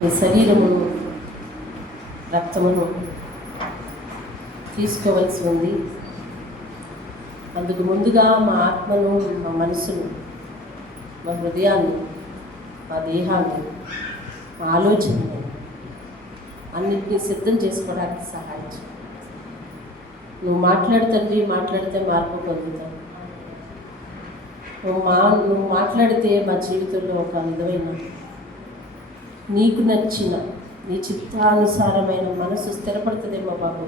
మీ శరీరమును రక్తమును తీసుకోవలసి ఉంది. అందుకు ముందుగా మా ఆత్మను, మా మనసును, మా హృదయాన్ని, మా దేహాన్ని, మా ఆలోచనను అన్నింటినీ సిద్ధం చేసుకోవడానికి సహాయం చేయి. నువ్వు మాట్లాడుతండి, మాట్లాడితే మార్పు పొందుతావు. నువ్వు మాట్లాడితే మా జీవితంలో ఒక విధమైన నీకు నచ్చిన నీ చిత్తానుసారమైన మనసు స్థిరపడుతుందేమో బాబు.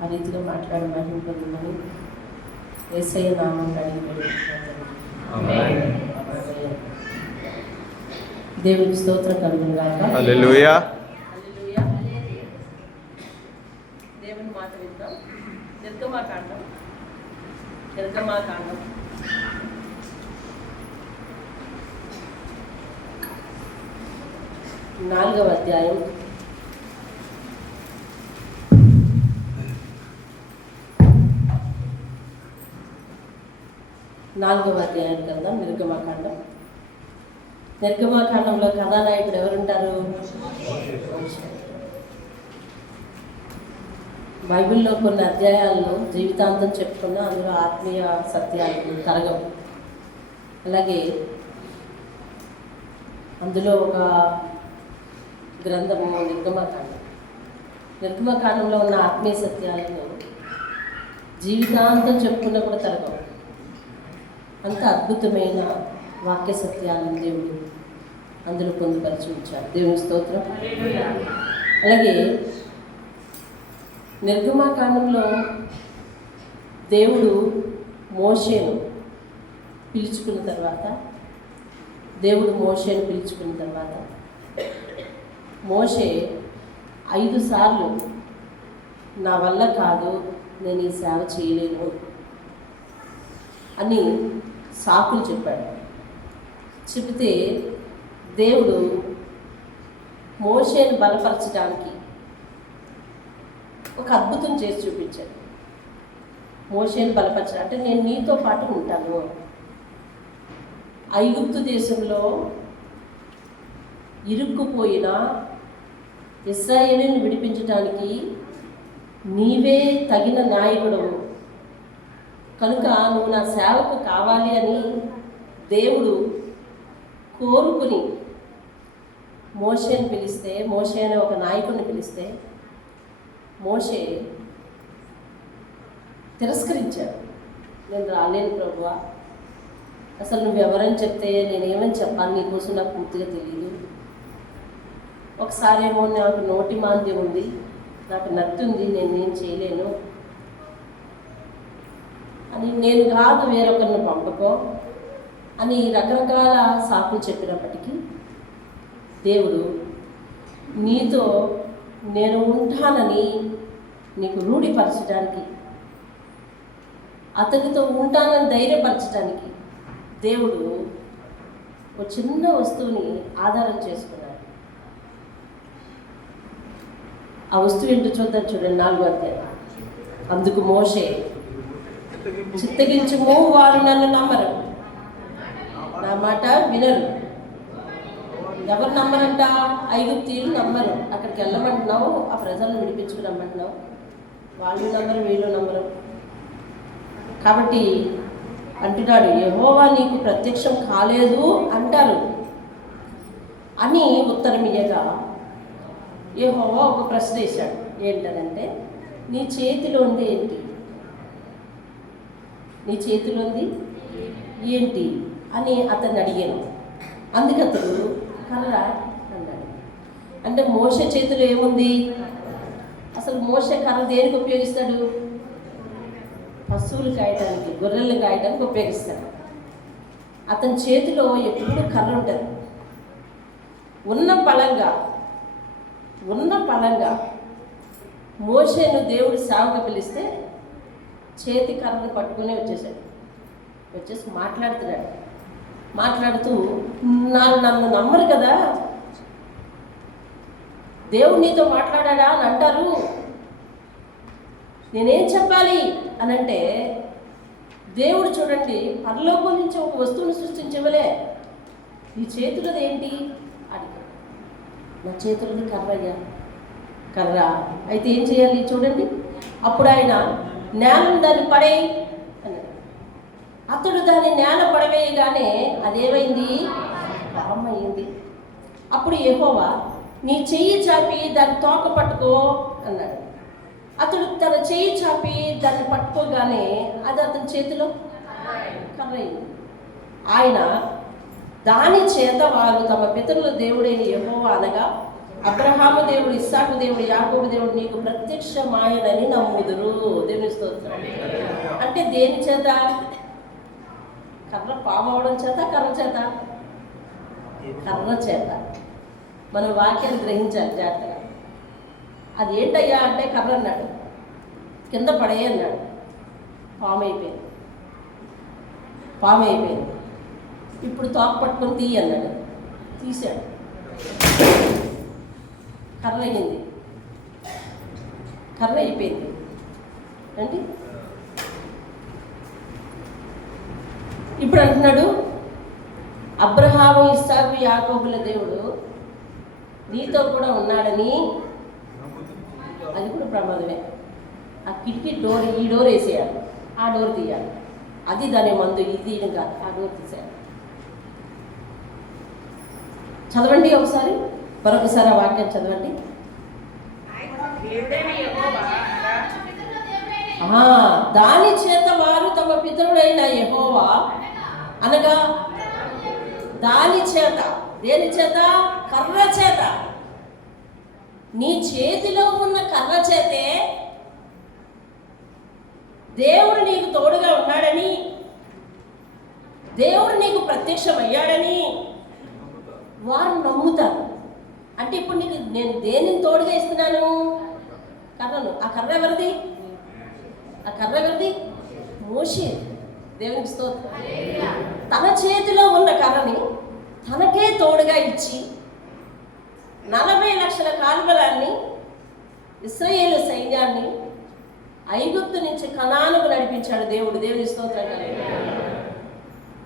ఆ రీతిలో మాట్లాడి మహిమ పొందుమని యేసయ్య నామమున అడిగి వేడుకుంటున్నాను. దేవునికి స్తోత్రం కలుగును గాక. హల్లెలూయా. హల్లెలూయా. దేవుని మాట విందాం. నిర్గమాకాండం 4వ అధ్యాయం 4వ అధ్యాయం కదా. నిర్గమాకాండంలో కథానాయకుడు ఎవరుంటారు? బైబిల్లో కొన్ని అధ్యాయాలను జీవితాంతం చెప్పుకున్న అందులో ఆత్మీయ సత్యాలు తరగవు. అలాగే అందులో ఒక గ్రంథము నిర్గమకాండంలో ఉన్న ఆత్మీయ సత్యాలను జీవితాంతం చెప్పుకున్నా కూడా తరగవు. అంత అద్భుతమైన వాక్య సత్యాలను దేవుడు అందులో పొందుపరిచి ఉంచాడు. దేవుని స్తోత్రం. అలాగే నిర్గమకాండంలో దేవుడు మోషేను పిలుచుకున్న తర్వాత మోషే 5 సార్లు నా వల్ల కాదు, నేను ఈ సేవ చేయలేను అని సాకులు చెప్పాడు. చెబితే దేవుడు మోషేను బలపరచడానికి ఒక అద్భుతం చేసి చూపించాడు. మోషేను బలపరచడం అంటే నేను నీతో పాటు ఉంటాను. ఐగుప్తు దేశంలో ఇరుక్కుపోయిన ఇశ్రాయేలును విడిపించడానికి నీవే తగిన నాయకుడు కనుక నువ్వు నా సేవకు కావాలి అని దేవుడు కోరుకుని మోషేను పిలిస్తే, మోషే అనే ఒక నాయకుడిని పిలిస్తే మోషే తిరస్కరించాడు. నేను రాలేను ప్రభువా, అసలు నువ్వెవరని చెప్తే నేనేమని చెప్పాలి, నీకోసం నాకు పూర్తిగా తెలియదు. ఒకసారేమో నాకు నోటి మాంద్యం ఉంది, నాకు నత్తుంది, నేనేం చేయలేను అని, నేను కాదు వేరొకరిని పంపుకో అని రకరకాల సాకులు చెప్పినప్పటికీ దేవుడు నీతో నేను ఉంటానని నీకు రూఢిపరచడానికి, అతనితో ఉంటానని ధైర్యపరచడానికి దేవుడు ఒక చిన్న వస్తువుని ఆధారం చేసుకున్నాడు. ఆ వస్తువు ఏంటో చూద్దాం. చూడండి 4వ అధ్యాయం. అందుకు మోషే, చిత్తగించుము, వారు నన్ను నమ్మరు, నా మాట వినరు. ఎవరు నమ్మరంట? ఐగుప్తీయులు నమ్మరు. అక్కడికి వెళ్ళమంటున్నావు, ఆ ప్రజలను విడిపించుకుని రమ్మంటున్నావు, వాళ్ళు నమ్మరు, వీళ్ళు నమ్మరు. కాబట్టి అంటున్నాడు, యెహోవా నీకు ప్రత్యక్షం కాలేదు అంటారు అని ఉత్తరం ఇయ్యగా యెహోవా ఒక ప్రశ్న వేశాడు. ఏంటనంటే, నీ చేతిలో ఉంది ఏంటి? నీ చేతిలో ఉంది ఏంటి అని అతన్ని అడిగాను. అందుకు అతడు కర్ర అన్నాడు. అంటే మోషే చేతిలో ఏముంది? అసలు మోషే కర్ర దేనికి ఉపయోగిస్తాడు? పశువులు కాయడానికి, గొర్రెలు కాయడానికి ఉపయోగిస్తాడు. అతని చేతిలో ఎప్పుడు కర్ర ఉంటుంది. ఉన్న పళంగా మోషేను దేవుడు సేవకు పిలిస్తే చేతి కర్రను పట్టుకుని వచ్చేసి మాట్లాడుతున్నాడు. మాట్లాడుతూ, నన్ను నమ్మరు కదా, దేవుడు నీతో మాట్లాడా అని అంటారు, నేనేం చెప్పాలి అని అంటే, దేవుడు చూడండి పరలోకం నుంచి ఒక వస్తువును సృష్టించవలే, ఈ చేతులది ఏంటి అడిగాడు. నా చేతులది కర్రయ్యా, కర్ర. అయితే ఏం చేయాలి చూడండి. అప్పుడు ఆయన నేలను దాన్ని పడేయి అన్నాడు. అతడు దాన్ని నేల పడవేయగానే అదేమైంది? పాము అయింది. అప్పుడు యెహోవా, నీ చెయ్యి చాపి దాన్ని తోక పట్టుకో అన్నాడు. అతడు తన చెయ్యి చాపి దాన్ని పట్టుకోగానే అది అతని చేతిలో కర్ర అయింది. ఆయన దాని చేత వారు తమ పితరుల దేవుడైన యెహోవా అనగా అబ్రహాము దేవుడు, ఇస్సాకు దేవుడు, యాకోబు దేవుడు నీకు ప్రత్యక్షమాయనని నమ్ముదురు. దేవుని స్తోత్రం. అంటే దేని చేత? కర్ర పాము అవడం చేత, కర్ర చేత? కర్ర చేత. మన వాక్యాన్ని గ్రహించాలి జాగ్రత్తగా. అది ఏంటయ్యా అంటే కర్ర అన్నాడు, కింద పడే అన్నాడు. పాము అయిపోయింది, పాము అయిపోయింది. ఇప్పుడు తోక పట్టుకొని తీయి అన్నాడు. తీశాడు, కర్ర అయ్యింది, కర్ర అయిపోయింది. అంటే ఇప్పుడు అంటున్నాడు, అబ్రహాము, ఇస్సాకు, యాకోబుల దేవుడు నీతో కూడా ఉన్నాడని. అది కూడా ప్రమాదమే. ఆ కిటికీ డోర్, ఈ డోర్ వేసేయాలి, ఆ డోర్ తీయాలి. అది దాని మందు, ఇది ఇంకా ఆ డోర్ తీసేయాలి. చదవండి ఒకసారి, మరొకసారి ఆ వాక్యం చదవండి. దాని చేత వారు తమ పితరుడైన యెహోవా అనగా దాని చేత, దేని చేత? కర్ర చేత. నీ చేతిలో ఉన్న కర్ర చేతే దేవుడు నీకు తోడుగా ఉన్నాడని, దేవుడు నీకు ప్రత్యక్షమయ్యాడని వారు నమ్ముతారు. అంటే ఇప్పుడు నీకు నేను దేనిని తోడుగా ఇస్తున్నాను? కర్రను. ఆ కర్ర ఎవరిది? ఆ కర్ర ఎవరిది? మోషే. దేవునికి స్తోత్రం. తన చేతిలో ఉన్న కర్రని తనకే తోడుగా ఇచ్చి 40 లక్షల కాల్బలాన్ని, ఇశ్రాయేలు సైన్యాన్ని ఐగుప్తు నుంచి కనానుకు నడిపించాడు దేవుడు. దేవుని స్తోత్రం.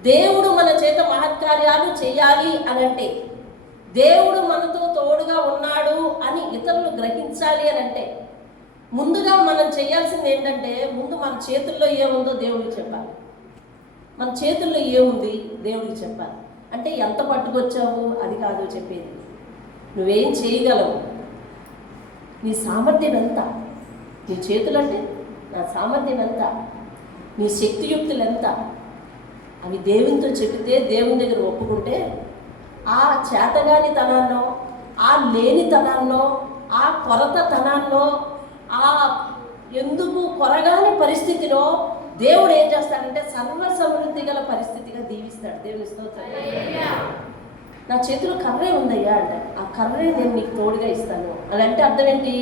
దేవుడు మన చేత మహత్కార్యాలు చేయాలి అని అంటే, దేవుడు మనతో తోడుగా ఉన్నాడు అని ఇతరులు గ్రహించాలి అని అంటే, ముందుగా మనం చేయాల్సింది ఏంటంటే, ముందు మన చేతుల్లో ఏముందో దేవుడికి చెప్పాలి. మన చేతుల్లో ఏముంది దేవుడికి చెప్పాలి. అంటే ఎంత పట్టుకొచ్చావు అది కాదు చెప్పేది, నువ్వేం చేయగలవు, నీ సామర్థ్యం ఎంత. నీ చేతులు అంటే నా సామర్థ్యం ఎంత, నీ శక్తియుక్తులు ఎంత, అవి దేవునితో చెబితే, దేవుని దగ్గర ఒప్పుకుంటే ఆ చేతగాని తనాన్నో, ఆ లేనితనాన్నో, ఆ కొరతతనాన్నో, ఆ ఎందుకు కొరగాని పరిస్థితిలో దేవుడు ఏం చేస్తాడంటే సర్వ సమృద్ధి గల పరిస్థితిగా దీవిస్తాడు. దేవుని స్తోత్రం. నా చేతిలో కర్రే ఉందయ్యా అంటే, ఆ కర్రే నేను నీకు తోడుగా ఇస్తాను అని అంటే అర్థం ఏంటి?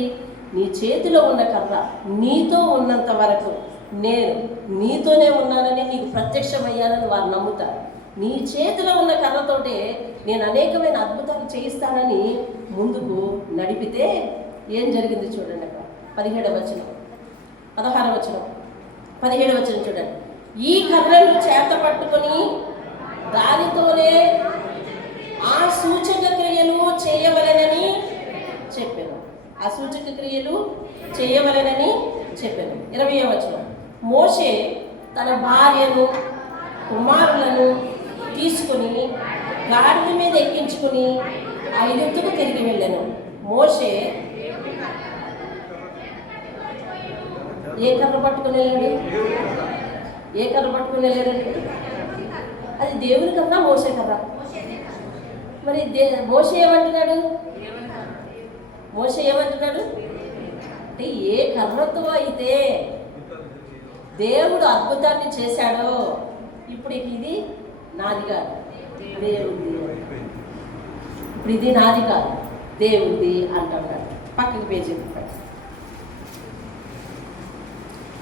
నీ చేతిలో ఉన్న కర్ర నీతో ఉన్నంత వరకు నేను నీతోనే ఉన్నానని, నీకు ప్రత్యక్షమయ్యానని వారు నమ్ముతారు. నీ చేతిలో ఉన్న కర్రతోటే నేను అనేకమైన అద్భుతాలు చేయిస్తానని ముందుకు నడిపితే ఏం జరిగింది చూడండి. అక్కడ 17వ వచనం, 16వ వచనం, 17వ వచనం చూడండి. ఈ కర్రను చేత పట్టుకొని దానితోనే ఆ సూచక క్రియలు చేయవలెనని చెప్పాను. ఆ సూచక క్రియలు చేయవలెనని చెప్పాను. 20వ వచనం. మోషే తన భార్యను, కుమారులను తీసుకుని గాడిద మీద ఎక్కించుకుని ఐగుప్తుకు తిరిగి వెళ్ళాను. మోషే ఏ కర్ర పట్టుకుని వెళ్ళాడు? ఏ కర్ర పట్టుకుని వెళ్ళాడండి? అది దేవుని కర్ర, మోషే కర్ర. మరి మోషే ఏమంటున్నాడు? మోషే ఏమంటున్నాడు అంటే, ఏ కర్రతో అయితే దేవుడు అద్భుతాన్ని చేశాడో ఇప్పుడు ఇది నాది కాదు దేవుడి, ఇప్పుడు ఇది నాది కాదు దేవుడి అంటున్నాడు. పక్కకి పేజీ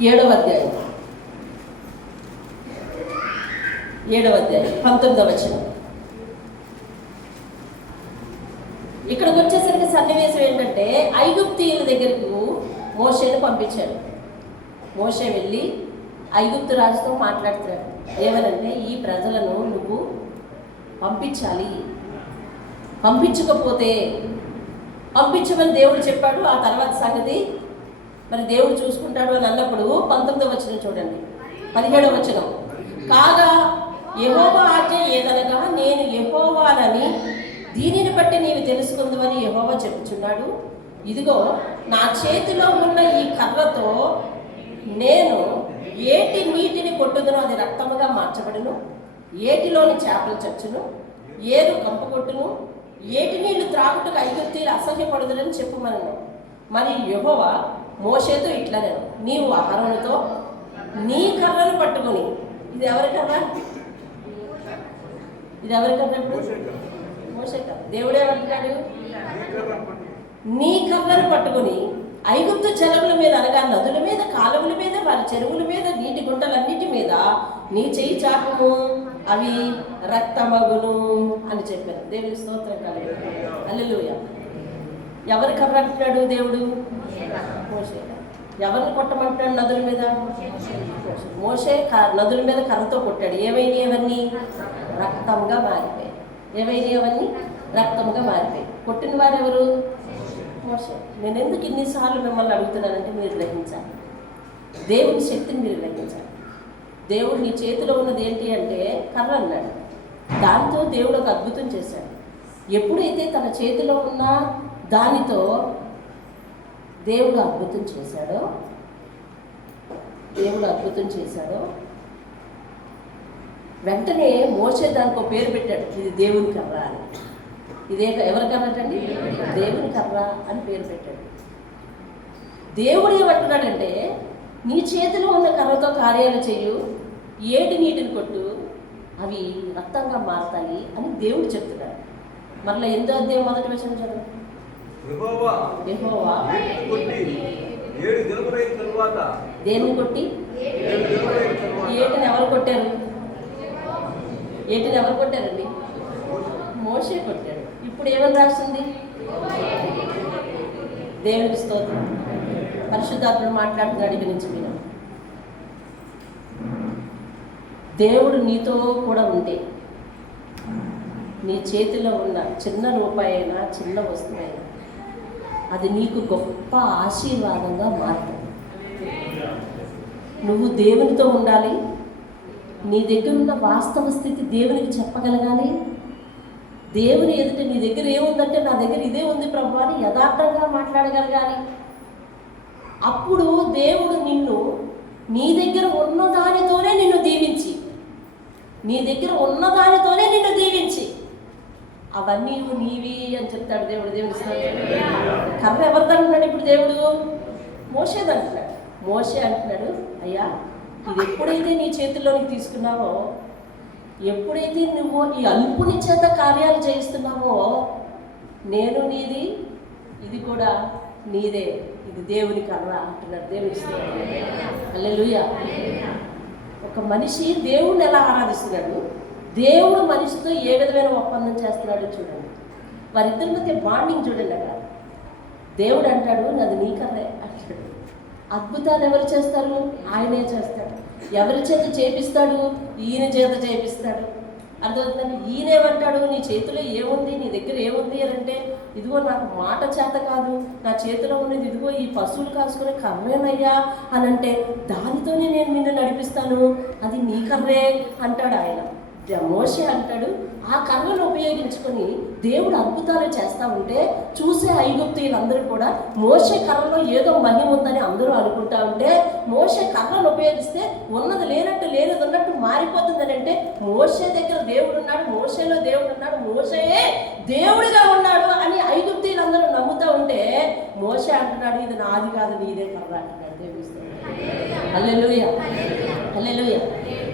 7వ అధ్యాయం 19వ వచనం. ఇక్కడికి వచ్చేసరికి సన్నివేశం ఏంటంటే, ఐగుప్తీయుల దగ్గరకు మోషేను పంపించాడు. మోషే వెళ్ళి ఐగుప్తు రాజుతో మాట్లాడుతున్నాడు. ఏమనంటే, ఈ ప్రజలను నువ్వు పంపించాలి, పంపించకపోతే పంపించమని దేవుడు చెప్పాడు. ఆ తర్వాత సంగతి మరి దేవుడు చూసుకుంటాడు అని అన్నప్పుడు 19వ వచనం చూడండి, 17వ వచనం. కాగా యెహోవా ఆజ్ఞ ఏదనగా నేను యెహోవానని దీనిని బట్టి నీవు తెలుసుకుందామని యెహోవా చెప్పుచున్నాడు. ఇదిగో నా చేతిలో ఉన్న ఈ కర్రతో నేను ఏటి నీటిని కొట్టుదునో అది రక్తముగా మార్చబడును, ఏటిలోని చేపలు చచ్చును, ఏరు కంపు కొట్టును, ఏటి నీళ్లు త్రాగుటకు ఐగుప్తీయులు అసహ్యపడుదురని చెప్పుమనను. మరి యెహోవా మోషేతో ఇట్లా నేను నీవు అహరోనుతో నీ కర్రను పట్టుకొని, ఇది ఎవరి కర్ర? ఇది ఎవరి కర్ర? మోషే కర్ర. దేవుడే అంటున్నాడు నీ కర్రను పట్టుకొని ఐగుప్తు జలముల మీద అనగా నదుల మీద, కాలువల మీద, వారి చెరువుల మీద, నీటి గుంటలన్నిటి మీద నీ చెయ్యి చాపము, అవి రక్తమగును అని చెప్పారు. దేవుని స్తోత్రం కలుగు. హల్లెలూయా. ఎవరి కర్ర అంటున్నాడు దేవుడు? మోషే. ఎవరిని కొట్టమంటున్నాడు నదుల మీద? మోషే నదుల మీద కర్రతో కొట్టాడు. ఏమైనా అవన్నీ రక్తంగా మారిపోయాయి. ఏమైనా అవన్నీ రక్తంగా మారిపోయాయి. కొట్టిన వారు ఎవరు? మోషే. నేను ఎందుకు ఇన్నిసార్లు మిమ్మల్ని అడుగుతున్నానంటే మీరు గ్రహించాలి, దేవుని శక్తిని మీరు గ్రహించాలి. దేవుడు నీ చేతిలో ఉన్నది ఏంటి అంటే కర్ర అన్నాడు. దాంతో దేవుడు ఒక అద్భుతం చేశాడు. ఎప్పుడైతే తన చేతిలో ఉన్న దానితో దేవుడు అద్భుతం చేశాడో వెంటనే మోషే దానికి ఒక పేరు పెట్టాడు, ఇది దేవుని కర్ర అని. ఇదే ఎవరి కర్ర అంటండి? దేవుని కర్ర అని పేరు పెట్టాడు. దేవుడు ఏమంటున్నాడంటే నీ చేతిలో ఉన్న కర్రతో కార్యాలు చేయు, ఏటి నీటిని కొట్టు, అవి రక్తంగా మారతాయి అని దేవుడు చెప్తున్నాడు. మరలా 8వ అధ్యాయం 1వ వచనం చదువు. యెహోవా దేన్ని కొట్టి ఏటిని ఎవరు కొట్టారు? ఏటిని ఎవరు కొట్టారండి? మోషే కొట్టాడు. ఇప్పుడు ఏమని రాస్తుంది? దేవునికి స్తోత్రం. పరిశుద్ధాత్ముడు మాట్లాడుతున్నాడు. ఇక నుంచి మీరు దేవుడు నీతో కూడా ఉంటే నీ చేతిలో ఉన్న చిన్న రూపాయి అయినా చిన్న వస్తువైనా అది నీకు గొప్ప ఆశీర్వాదంగా మారుతుంది. నువ్వు దేవునితో ఉండాలి. నీ దగ్గర ఉన్న వాస్తవ స్థితి దేవునికి చెప్పగలగాలి. దేవుని ఎదుట నీ దగ్గర ఏముందంటే నా దగ్గర ఇదే ఉంది ప్రభు అని యథార్థంగా మాట్లాడగలగాలి. అప్పుడు దేవుడు నిన్ను నీ దగ్గర ఉన్నదానితోనే నిన్ను దీవించి అవన్నీ నువ్వు నీవి అని చెప్తాడు దేవుడు. దేవుడు కర్ర ఎవరిదంటున్నాడు ఇప్పుడు దేవుడు? మోషేదంటున్నాడు. మోషే అంటున్నాడు, అయ్యా ఇది ఎప్పుడైతే నీ చేతుల్లోకి తీసుకున్నావో, ఎప్పుడైతే నువ్వు ఈ అల్పుని చేత కార్యాలు చేయిస్తున్నావో, నేను నీది, ఇది కూడా నీదే, ఇది దేవుని కర్ర అంటున్నాడు. దేవుని హల్లెలూయా. ఒక మనిషి దేవుణ్ణి ఎలా ఆరాధిస్తున్నాడు, దేవుడు మనిషితో ఏ విధమైన ఒప్పందం చేస్తున్నాడో చూడండి. వారిద్దరి మధ్య బాండింగ్ చూడండి. అక్కడ దేవుడు అంటాడు నాది నీ కర్రే అంటాడు. అద్భుతాలు ఎవరు చేస్తారు? ఆయనే చేస్తాడు. ఎవరి చేత చేపిస్తాడు? ఈయన చేత చేపిస్తాడు. అర్థమవుతుందండి. ఈయనేమంటాడు, నీ చేతిలో ఏముంది, నీ దగ్గర ఏముంది అని అంటే, ఇదిగో నాకు మాట చేత కాదు, నా చేతిలో ఉన్నది ఇదిగో ఈ పశువులు కాసుకునే కర్రేనయ్యా అని అంటే, దానితోనే నేను నిన్ను నడిపిస్తాను, అది నీ కర్రే అంటాడు ఆయన. మోషే అంటాడు ఆ కర్రను ఉపయోగించుకొని దేవుడు అద్భుతాలు చేస్తూ ఉంటే చూసే ఐగుప్తీయులందరూ కూడా మోషే కర్రలో ఏదో మహిమ ఉందని అందరూ అనుకుంటా ఉంటే, మోషే కర్రను ఉపయోగిస్తే ఉన్నది లేనట్టు లేనిది ఉన్నట్టు మారిపోతుందని అంటే, మోషే దగ్గర దేవుడు ఉన్నాడు, మోషేలో దేవుడు ఉన్నాడు, మోషేయే దేవుడిగా ఉన్నాడు అని ఐగుప్తీయులందరూ నమ్ముతూ ఉంటే, మోషే అంటున్నాడు ఇది నాది కాదు నీదే కర్ర అంటున్నాడు. దేవుడు హల్లెలూయా. హల్లెలూయా.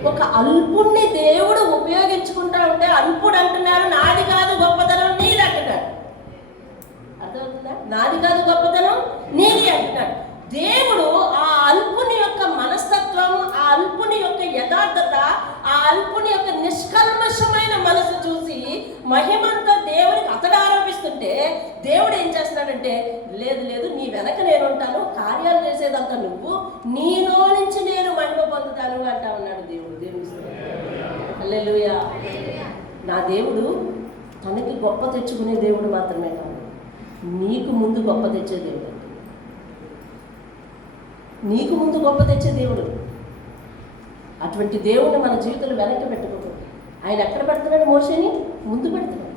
ఒక అల్పుణ్ణి దేవుడు ఉపయోగించుకుంటా ఉంటే, అల్పుడు అంటున్నారు నాది కాదు గొప్పతనం నీది అంటున్నాడు. అర్థమవుతుందా? నాది కాదు గొప్పతనం నీది అంటున్నాడు. దేవుడు ఆ అల్పుని యొక్క మనస్తత్వం, ఆ అల్పుని యొక్క యథార్థత, ఆ అల్పుని యొక్క నిష్కల్మషమైన మనసు చూసి మహిమంతా దేవునికి అతడు ఆరోపిస్తుంటే, దేవుడు ఏం చేస్తున్నాడంటే, లేదు లేదు నీ వెనక నేను ఉంటాను, కార్యాలు చేసేదంతా నువ్వు, నీలో నుంచి నేను మహిమ పొందుతాను అంటా ఉన్నాడు దేవుడు. దేవుడు హల్లెలూయా. నా దేవుడు తనకి గొప్ప తెచ్చుకునే దేవుడు మాత్రమే కాదు, నీకు ముందు గొప్ప తెచ్చే దేవుడు, నీకు ముందు గొప్ప తెచ్చే దేవుడు. అటువంటి దేవుడిని మన జీవితంలో వెనక్కి పెట్టుకోకూడదు. ఆయన ఎక్కడ పెడుతున్నాడు? మోషేని ముందు పెడుతున్నాడు.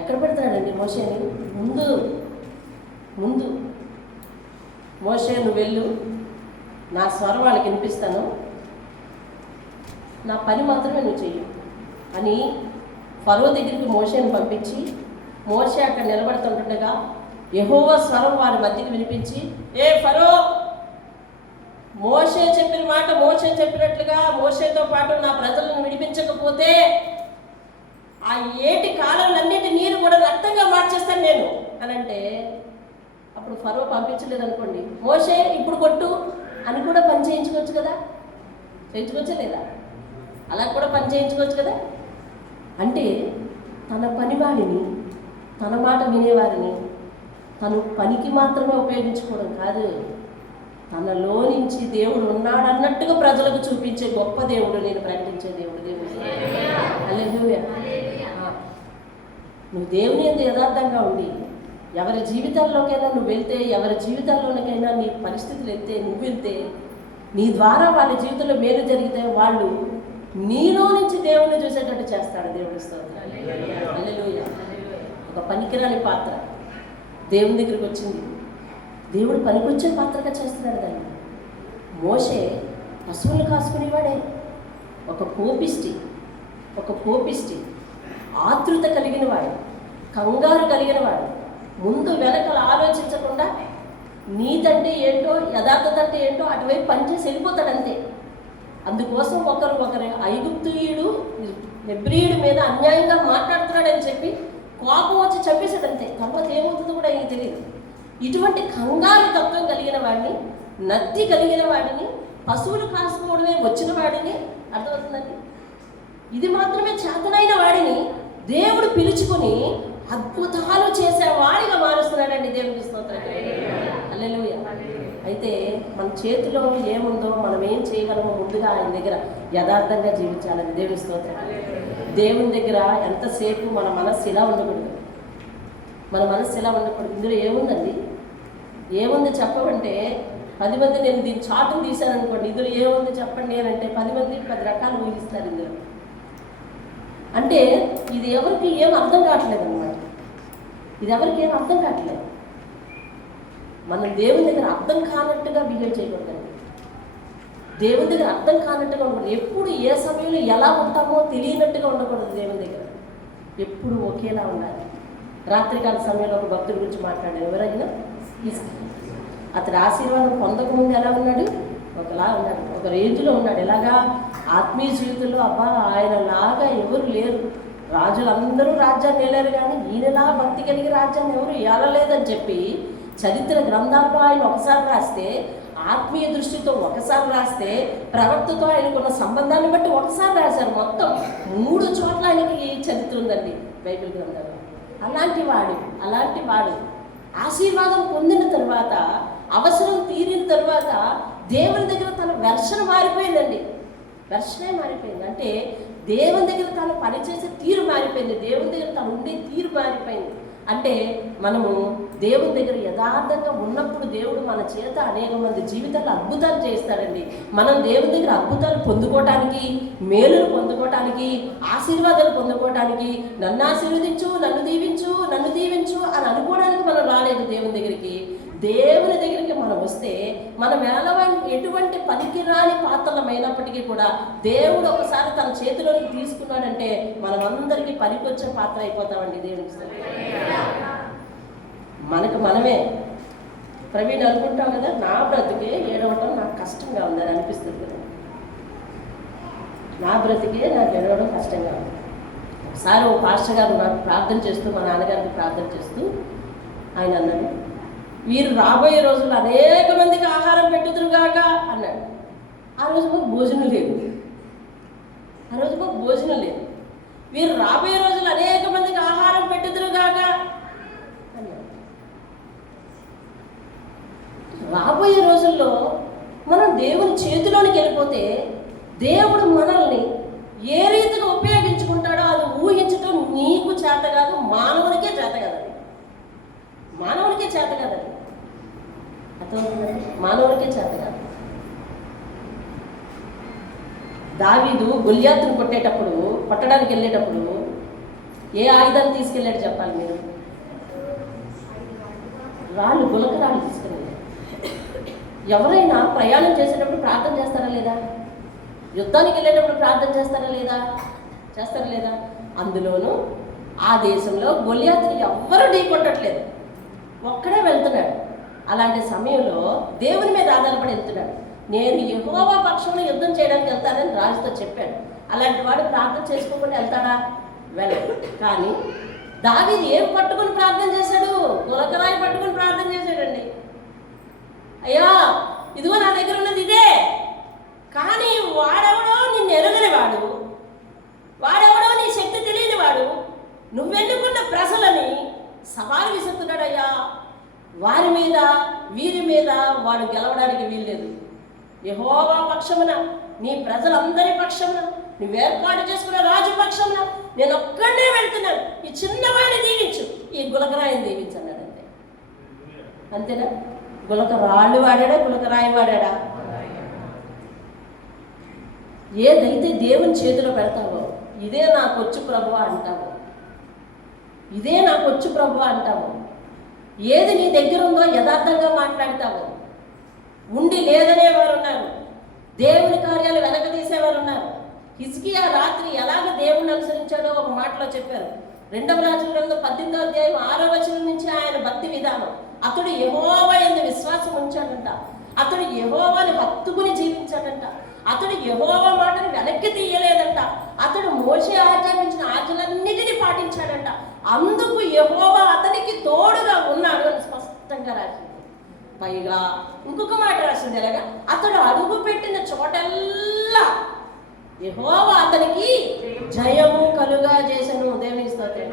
ఎక్కడ పెడుతున్నాడండి మోషేని? ముందు ముందు. మోషే, నువ్వు వెళ్ళు, నా స్వరం వాళ్ళకి వినిపిస్తాను, నా పని మాత్రమే నువ్వు చెయ్యి అని ఫరో దగ్గరికి మోషేని పంపించి, మోషే అక్కడ నిలబడుతుండగా యెహోవా స్వరం వారి మధ్యకి వినిపించి, ఏ ఫరో, మోషే చెప్పిన మాట మోషే చెప్పినట్లుగా మోషేతో పాటు నా ప్రజలను విడిపించకపోతే ఆ ఏటి కాలంలన్నిటి నీరు కూడా రక్తంగా మార్చేస్తాను నేను అని అంటే, అప్పుడు ఫరో పంపించలేదు అనుకోండి, మోషే ఇప్పుడు కొట్టు అని కూడా పని చేయించుకోవచ్చు కదా, చేయించుకోవచ్చా లేదా? అలా కూడా పని చేయించుకోవచ్చు కదా. అంటే తన పనివాడిని, తన మాట వినేవారిని తను పనికి మాత్రమే ఉపయోగించుకోవడం కాదు, తనలో నుంచి దేవుడు ఉన్నాడన్నట్టుగా ప్రజలకు చూపించే గొప్ప దేవుడు, నేను ప్రకటించే దేవుడు. దేవుడు హల్లెలూయా. నువ్వు దేవుని యందు యథార్థంగా ఉండి ఎవరి జీవితాల్లోకైనా నువ్వు వెళ్తే, ఎవరి జీవితాల్లోకైనా నీ పరిస్థితులు వెళ్తే, నువ్వు వెళ్తే, నీ ద్వారా వాళ్ళ జీవితంలో మేలు జరిగితే వాళ్ళు నీలో నుంచి దేవుణ్ణి చూసేటట్టు చేస్తాడు దేవుడి స్తోత్రం. హల్లెలూయా. ఒక పనికిరాని పాత్ర దేవుని దగ్గరికి వచ్చింది, దేవుడు పనికొచ్చే పాత్రగా చేస్తున్నాడు దాన్ని. మోషే పశువులు కాసుకునేవాడే, ఒక కోపిష్టి, ఆతృత కలిగిన వాడు, కంగారు కలిగిన వాడు, ముందు వెనకలు ఆలోచించకుండా నీతంటే ఏంటో, యథార్థత అంటే ఏంటో అటువైపు పనిచేసి వెళ్ళిపోతాడు అంతే. అందుకోసం ఒకరు ఐగుప్తీయుడు హెబ్రీయుడి మీద అన్యాయంగా మాట్లాడుతున్నాడని చెప్పి కోపం వచ్చి చంపేశాడు అంతే. తర్వాత ఏమవుతుందో కూడా ఆయనకి తెలియదు. ఇటువంటి కంగారు తత్వం కలిగిన వాడిని, నత్తి కలిగిన వాడిని, పశువులు కాసుకోవడమే వచ్చిన వాడిని, అర్థమవుతుందండి, ఇది మాత్రమే చేతనైన వాడిని దేవుడు పిలుచుకొని అద్భుతాలు చేసే వాడిగా మారుస్తున్నాడండి. దేవునికి స్తోత్రం. హల్లెలూయా. అయితే మన చేతిలో ఏముందో, మనం ఏం చేయగలమో ముందుగా ఆయన దగ్గర యథార్థంగా జీవించాలని. దేవుని స్తోత్రం. దేవుని దగ్గర ఎంతసేపు మన మనస్సు ఇలా ఉండకూడదు, ఇందులో ఏముందండి, ఏముంది చెప్పమంటే 10 మంది, నేను దీని చాటును తీశాను అనుకోండి, ఇందులో ఏముంది చెప్పండి అని అంటే 10 మంది 10 రకాలు ఊహిస్తారు ఇందులో. అంటే ఇది ఎవరికి ఏం అర్థం కావట్లేదు అనమాట, మనం దేవుని దగ్గర అర్థం కానట్టుగా బిహేవ్ చేయకూడదండి. దేవుని దగ్గర అర్థం కానట్టుగా ఉండకూడదు. ఎప్పుడు ఏ సమయంలో ఎలా ఉంటామో తెలియనట్టుగా ఉండకూడదు. దేవుని దగ్గర ఎప్పుడు ఒకేలా ఉండాలి. రాత్రికాల సమయంలో ఒక భక్తుడి గురించి మాట్లాడాను. ఎవరైనా అతడు ఆశీర్వాదం పొందకముందు ఎలా ఉన్నాడు? ఒకలా ఉన్నాడు, ఒక రేంజ్లో ఉన్నాడు. ఎలాగా? ఆత్మీయ జీవితంలో అబ్బా ఆయనలాగా ఎవరు లేరు, రాజులందరూ రాజ్యాన్ని ఏలారు కానీ ఈయనలా భక్తి కలిగి రాజ్యాన్ని ఎవరు ఏలలేదని చెప్పి చరిత్ర గ్రంథాల్లో ఆయన ఒకసారి రాస్తే, ఆత్మీయ దృష్టితో ఒకసారి రాస్తే, ప్రవక్తతో ఆయనకున్న సంబంధాన్ని బట్టి ఒకసారి రాశారు. మొత్తం 3 చోట్ల ఆయనకి చరిత్ర ఉందండి బైబిల్ గ్రంథంలో. అలాంటి వాడు ఆశీర్వాదం పొందిన తర్వాత, అవసరం తీరిన తర్వాత దేవుని దగ్గర తన వెర్షన్ మారిపోయిందండి. వెర్షనే మారిపోయింది. అంటే దేవుని దగ్గర తను పనిచేసే తీరు మారిపోయింది, దేవుని దగ్గర తను ఉండే తీరు మారిపోయింది. అంటే మనము దేవుని దగ్గర యథార్థంగా ఉన్నప్పుడు దేవుడు మన చేత అనేక మంది జీవితాల్లో అద్భుతాలు చేస్తాడండి. మనం దేవుని దగ్గర అద్భుతాలు పొందుకోవటానికి, మేలులు పొందుకోవటానికి, ఆశీర్వాదాలు పొందుకోవటానికి, నన్ను ఆశీర్వదించు, నన్ను దీవించు అని అనుకోవడానికి మనం రాలేదు దేవుని దగ్గరికి. దేవుని దగ్గరికి మనం వస్తే మనం ఎటువంటి పనికిరాని పాత్రలమైనప్పటికీ కూడా దేవుడు ఒకసారి తన చేతిలోకి తీసుకున్నాడంటే మనం అందరికీ పనికొచ్చే పాత్ర అయిపోతామండి. దేవునికి మనమే ప్రవీణ్ అనుకుంటాం కదా, నా బ్రతికే ఏడవటం నాకు కష్టంగా ఉందని అనిపిస్తుంది కదా. నా బ్రతికే నాకు ఏడవడం కష్టంగా ఉంది. ఒకసారి ఓ పాస్టర్ గారు నాకు ప్రార్థన చేస్తూ, మా నాన్నగారికి ప్రార్థన చేస్తూ ఆయన అన్నాడు, వీరు రాబోయే రోజుల్లో అనేక మందికి ఆహారం పెట్టుదురుగాక అన్నాడు. ఆ రోజు మాకు భోజనం లేదు. వీరు రాబోయే రోజుల్లో అనేక మందికి ఆహారం పెట్టుదురుగాక అన్నాడు. రాబోయే రోజుల్లో మనం దేవుని చేతిలోనికి వెళ్ళిపోతే దేవుడు మనల్ని ఏ రీతిగా ఉపయోగించుకుంటాడో అది ఊహించడం నీకు చేత కాదు, మానవునికే చేత కాదు. చేత కాదండి. అర్థమవుతుందండి? మానవులకే చేత కాదు. దావీదు గొల్యాతును కొట్టడానికి వెళ్ళేటప్పుడు ఏ ఆయుధాన్ని తీసుకెళ్ళాడు చెప్పాలి మీరు? గులకరాళ్ళు తీసుకెళ్ళాడు. ఎవరైనా ప్రయాణం చేసేటప్పుడు ప్రార్థన చేస్తారా లేదా? యుద్ధానికి వెళ్ళేటప్పుడు ప్రార్థన చేస్తారా లేదా? అందులోనూ ఆ దేశంలో గొల్యాతుని ఎవ్వరూ ఢీకొట్టట్లేదు, ఒక్కడే వెళ్తున్నాడు. అలాంటి సమయంలో దేవుని మీద ఆధారపడి వెళ్తున్నాడు. నేను యెహోవా పక్షంలో యుద్ధం చేయడానికి వెళ్తానని రాజుతో చెప్పాడు. అలాంటి వాడు ప్రార్థన చేసుకోకుండా వెళ్తాడా? వెళ్ళడు. కానీ దావీదు ఏం పట్టుకుని ప్రార్థన చేశాడు? గులకరాయి పట్టుకుని ప్రార్థన చేశాడండి. అయ్యా, ఇదిగో నా దగ్గర ఉన్నది ఇదే, కానీ వాడెవడో నిన్ను ఎరగని వాడెవడో నీ శక్తి తెలియని వాడు నువ్వెన్నుకున్న ప్రజలని సవాలు విసురుతున్నాడయ్యా. వారి మీద వీరి మీద వాడు గెలవడానికి వీల్లేదు. యెహోవా పక్షమున, నీ ప్రజలందరి పక్షమున, నువ్వు ఏర్పాటు చేసుకున్న రాజు పక్షమున నేను ఒక్కడే వెళ్తున్నాను. ఈ చిన్నవాడిని దీవించు, ఈ గులకరాయిని దీవించు అన్నాడు. అంతేనా? గులకరాళ్ళు వాడాడా, గులకరాయి వాడాడా? ఏదైతే దేవుని చేతిలో పెడతావో, ఇదే నాకు వచ్చు ప్రభువా అంటావు, ఏది నీ దగ్గర ఉందో యథార్థంగా మాట్లాడతావు. ఉండి లేదనేవారు ఉన్నారు, దేవుని కార్యాలు వెనక తీసేవారు ఉన్నారు. హిజ్కియా రాత్రి ఎలాగ దేవుణ్ణి అనుసరించాడో ఒక మాటలో చెప్పారు. 2వ రాజుల గ్రంథం 18వ అధ్యాయం 6వ వచనం నుంచి ఆయన భక్తి విధానం. అతడు యెహోవా యందు విశ్వాసం ఉంచాడంట. అతడు యెహోవాని హత్తుకుని జీవించాడంట. అతడు యెహోవా మాటను వెనక్కి తీయలేదంట. అతడు మోషే ఆజ్ఞాపించిన ఆజ్ఞలన్నిటినీ పాటించాడంట. అందుకు యెహోవా అతనికి తోడుగా ఉన్నాడు అని స్పష్టంగా రాసింది. పైగా ఇంకొక మాట రాసింది, ఎలాగా? అతడు అడుగు పెట్టిన చోటల్లా యెహోవా అతనికి జయము కలుగా చేసెను. దేవునికి స్తోత్రం.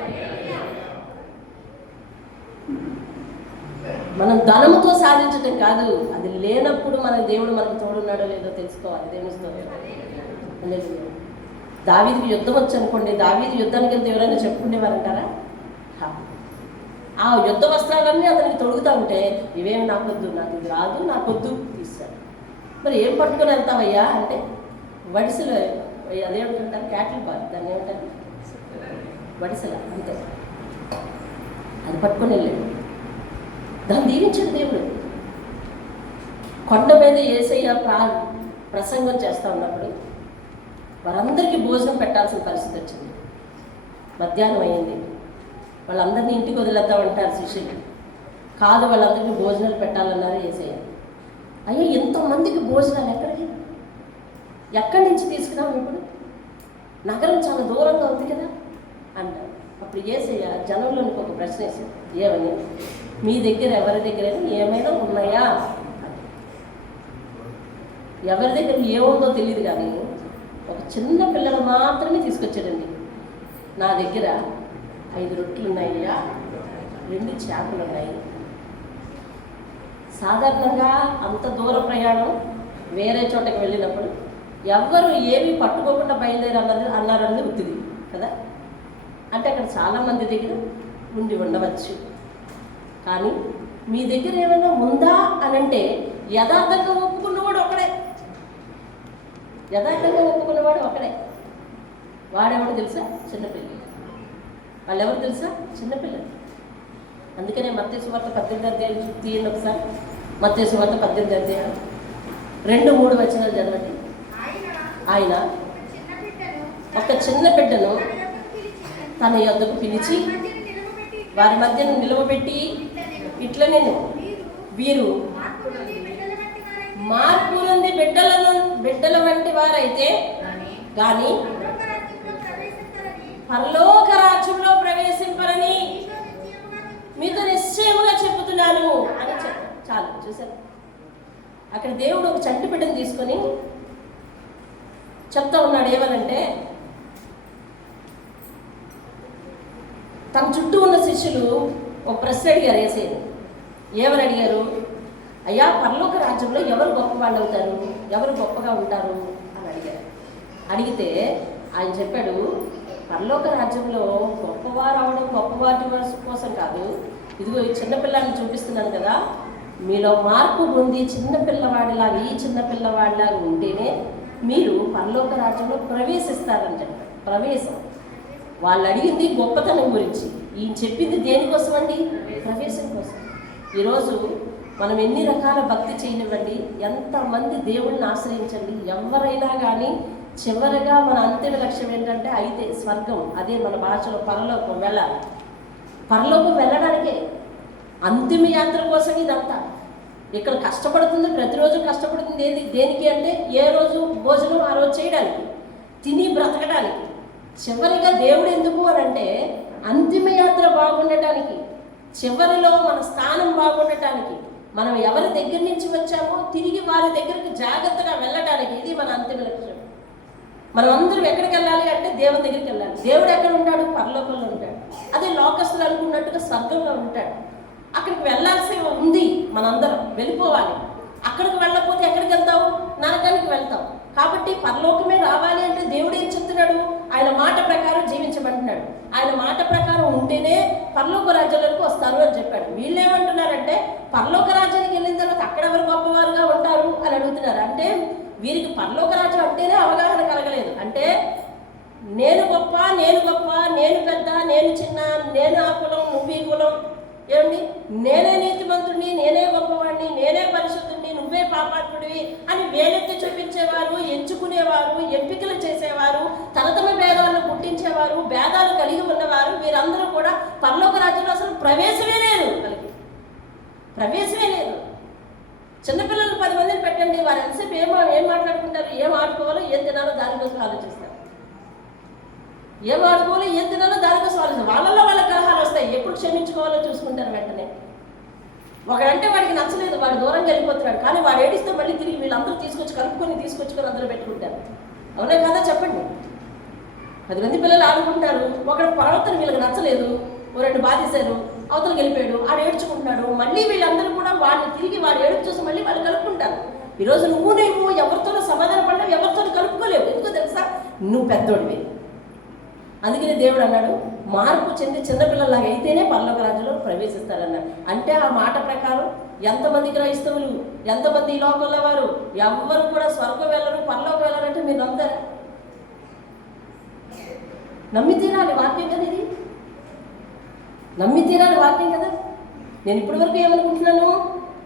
మనం ధనముతో సాధించటం కాదు, అది లేనప్పుడు మన దేవుడు మనకు తోడున్నాడో లేదో తెలుసుకోవాలి. దేవుని స్తోత్రం. దావీదుకి యుద్ధం వచ్చి అనుకోండి, దావీదు యుద్ధానికి వెళ్తే ఎవరైనా చెప్పుకునేవారంటారా? ఆ యుద్ధ వస్త్రాలన్నీ అతనికి తొడుగుతూ ఉంటే, ఇవేమి నాకొద్దు, నాకు ఇది రాదు, నాకొద్దు తీస్తాడు. మరి ఏం పట్టుకొని వెళ్తావయ్యా అంటే, వడిసెలు, అదేమిటంటారు, క్యాటిల్ బాల్, దాన్ని ఏమంటారు, వడిసెల, అంతే, అది పట్టుకొని వెళ్ళాడు. దాన్ని దీవించాడు దేవుడు. కొండ మీద యేసయ్య ప్రసంగం చేస్తూ ఉన్నప్పుడు వారందరికీ భోజనం పెట్టాల్సిన పరిస్థితి వచ్చింది. మధ్యాహ్నం అయింది. వాళ్ళందరినీ ఇంటికి వదిలేద్దామంటారు శిష్యులు. కాదు, వాళ్ళందరికీ భోజనాలు పెట్టాలన్నారు యేసయ్య. అయ్యో, ఎంతోమందికి భోజనాలు ఎక్కడి నుంచి తీసుకున్నాం? ఇప్పుడు నగరం చాలా దూరంగా ఉంది కదా అంటారు. అప్పుడు యేసయ్య జనంలోనికి ఒక ప్రశ్న వేసాడు. ఏమని? మీ దగ్గర ఎవరి దగ్గర ఏమైనా ఉన్నాయా? ఎవరి దగ్గర ఏముందో తెలియదు, కానీ ఒక చిన్న పిల్లలు మాత్రమే తీసుకొచ్చాడండి. నా దగ్గర 5 రొట్టెలు ఉన్నాయ్యా, 2 చేపలు ఉన్నాయి. సాధారణంగా అంత దూర ప్రయాణం వేరే చోటకి వెళ్ళినప్పుడు ఎవ్వరు ఏమీ పట్టుకోకుండా అన్నారన్నది ఉత్తిది కదా. అంటే అక్కడ చాలామంది దగ్గర ఉండి ఉండవచ్చు, కానీ మీ దగ్గర ఏమైనా ఉందా అని అంటే యథార్థంగా ఒప్పుకున్నవాడు ఒకడే. వాడెవడు తెలుసా? చిన్నపిల్లలు. వాళ్ళు ఎవరు తెలుసా? చిన్నపిల్లలు. అందుకనే మత్తయి సువార్త 18వ అధ్యాయం తీయండి ఒకసారి. మత్తయి సువార్త 18వ అధ్యాయం 2-3 వచనాలు చదవండి. ఆయన ఒక చిన్న బిడ్డను తన యొద్దకు పిలిచి వారి మధ్యను నిలవబెట్టి ఇట్లా, నేను వీరు మార్పు నుండి బిడ్డల వంటి వారైతే కానీ పరలోక రాజ్యంలో ప్రవేశింపరని మీతో నిశ్చయముగా చెబుతున్నాను అని చాలు. చూసారు, అక్కడ దేవుడు ఒక చంటి బిడ్డను తీసుకొని చెప్తా ఉన్నాడు. ఏమనంటే, తన చుట్టూ ఉన్న శిష్యులు ఒక ప్రశ్న అడిగారు యేసయ్యను. ఏమని అడిగారు? అయ్యా, పరలోక రాజ్యంలో ఎవరు గొప్పవాళ్ళు అవుతారు, ఎవరు గొప్పగా ఉంటారు అని అడిగారు. అడిగితే ఆయన చెప్పాడు, పరలోక రాజ్యంలో గొప్పవారు అవడం గొప్పవారి కోసం కాదు, ఇదిగో ఈ చిన్నపిల్లాన్ని చూపిస్తున్నాను కదా, మీలో మార్పు పొంది చిన్నపిల్లవాడిలాగా ఈ చిన్నపిల్లవాడిలాగా ఉంటేనే మీరు పరలోక రాజ్యంలో ప్రవేశిస్తారని చెప్పారు. ప్రవేశం. వాళ్ళు అడిగింది గొప్పతనం గురించి, ఈయన చెప్పింది దేనికోసం అండి? ప్రవేశం కోసం. ఈరోజు మనం ఎన్ని రకాల భక్తి చేయనివ్వండి, ఎంతమంది దేవుళ్ళని ఆశ్రయించండి, ఎవరైనా కానీ చివరిగా మన అంతిమ లక్ష్యం ఏంటంటే అయితే స్వర్గం. అదే మన భాషలో పరలోకం వెళ్ళాలి. పరలోకం వెళ్ళడానికే అంతిమ యాత్ర కోసం ఇదంతా. ఇక్కడ కష్టపడుతుంది, ప్రతిరోజు కష్టపడుతుంది దేనికి అంటే ఏ రోజు భోజనం ఆ రోజు చేయడానికి, తిని బ్రతకడానికి. చివరిగా దేవుడు ఎందుకు అని అంటే అంతిమ యాత్ర బాగుండటానికి, చివరిలో మన స్థానం బాగుండటానికి, మనం ఎవరి దగ్గర నుంచి వచ్చామో తిరిగి వారి దగ్గరికి జాగ్రత్తగా వెళ్ళడానికి. ఇది మన అంతిమ లక్ష్యం. మనం అందరం ఎక్కడికి వెళ్ళాలి అంటే దేవుని దగ్గరికి వెళ్ళాలి. దేవుడు ఎక్కడ ఉంటాడు? పరలోకంలో ఉంటాడు. అదే లోకస్తులు అనుకున్నట్టుగా స్వర్గంలో ఉంటాడు. అక్కడికి వెళ్ళాల్సి ఉంది, మనందరం వెళ్ళిపోవాలి. అక్కడికి వెళ్ళకపోతే ఎక్కడికి వెళ్తావు? నరకానికి వెళ్తావు. కాబట్టి పరలోకమే రావాలి అంటే దేవుడు ఏం చెప్తున్నాడు? ఆయన మాట ప్రకారం జీవించమంటున్నాడు. ఆయన మాట ప్రకారం ఉంటేనే పరలోక రాజ్యాలకు వస్తారు అని చెప్పాడు. వీళ్ళు ఏమంటున్నారంటే పరలోక రాజ్యానికి వెళ్ళిన తర్వాత అక్కడ ఎవరు గొప్పవారుగా ఉంటారు అని అడుగుతున్నారు. అంటే వీరికి పరలోక రాజ్యం అంటేనే అవగాహన కలగలేదు. అంటే నేను గొప్ప, నేను గొప్ప, నేను పెద్ద, నేను చిన్న, నేను ఆ కులం, నువ్వు ఈ కులం, ఏమండి నేనే నీతిమంతుడిని, నేనే గొప్పవాడిని, నేనే పరిశుద్ధుడిని, నువ్వే పాపాత్ముడివి అని వేలెత్తి చూపించేవారు, ఎంచుకునేవారు, ఎంపికలు చేసేవారు, తరతమ భేదాలను పుట్టించేవారు, భేదాలు కలిగి ఉన్నవారు వీరందరూ కూడా పరలోక రాజ్యంలో అసలు ప్రవేశమే లేదు. వాళ్ళకి ప్రవేశమే లేదు. చిన్నపిల్లలు 10 మందిని పెట్టండి, వారు ఎంతసేపు ఏం మాట్లాడుకుంటారు? ఏం ఆడుకోవాలో ఏం తినాలో దానికోసం ఆలోచిస్తారు. ఏం ఆడుకోవాలో ఏం తినాలో దానికోసం ఆలోచిస్తారు. వాళ్ళల్లో వాళ్ళ కలహాలు వస్తాయి. ఎప్పుడు క్షమించుకోవాలో చూసుకుంటారు వెంటనే. ఒకడంటే వాడికి నచ్చలేదు, వాడు దూరంగా వెళ్ళిపోతున్నాడు, కానీ వాడు ఏడిస్తే మళ్ళీ తిరిగి వీళ్ళందరూ తీసుకొచ్చుకొని అందరూ పెట్టుకుంటారు. అవునా కదా చెప్పండి? 10 మంది పిల్లలు ఆడుకుంటారు, ఒకడు ప్రవర్తన వీళ్ళకి నచ్చలేదు, ఓ 2 బాధేశారు, అవతలకి వెళ్ళిపోయాడు, ఆడు ఏడ్చుకుంటున్నాడు, మళ్ళీ వీళ్ళందరూ కూడా వాడిని తిరిగి వాడు ఏడుపు చూసి మళ్ళీ వాళ్ళు కలుపుకుంటారు. ఈరోజు నువ్వు ఎవరితోనూ సమాధాన పడలేవు, ఎవరితోనూ కలుపుకోలేవు. ఎందుకో తెలుసా? నువ్వు పెద్దోడివి. అందుకని దేవుడు అన్నాడు మార్పు చెంది చిన్నపిల్లలాగా అయితేనే పరలోక రాజ్యంలో ప్రవేశిస్తారన్నాడు. అంటే ఆ మాట ప్రకారం ఎంతమంది క్రైస్తవులు, ఎంతమంది ఈ లోకంలో వారు ఎవ్వరు కూడా స్వర్గం వెళ్ళరు, పరలోకం వెళ్ళరంటే మీరు నమ్ముతారా? నమ్మి తీరాలి వాక్యం కదా, ఇది నమ్మి తీరాలి వాక్యం కదా. నేను ఇప్పటి వరకు ఏమనుకుంటున్నాను?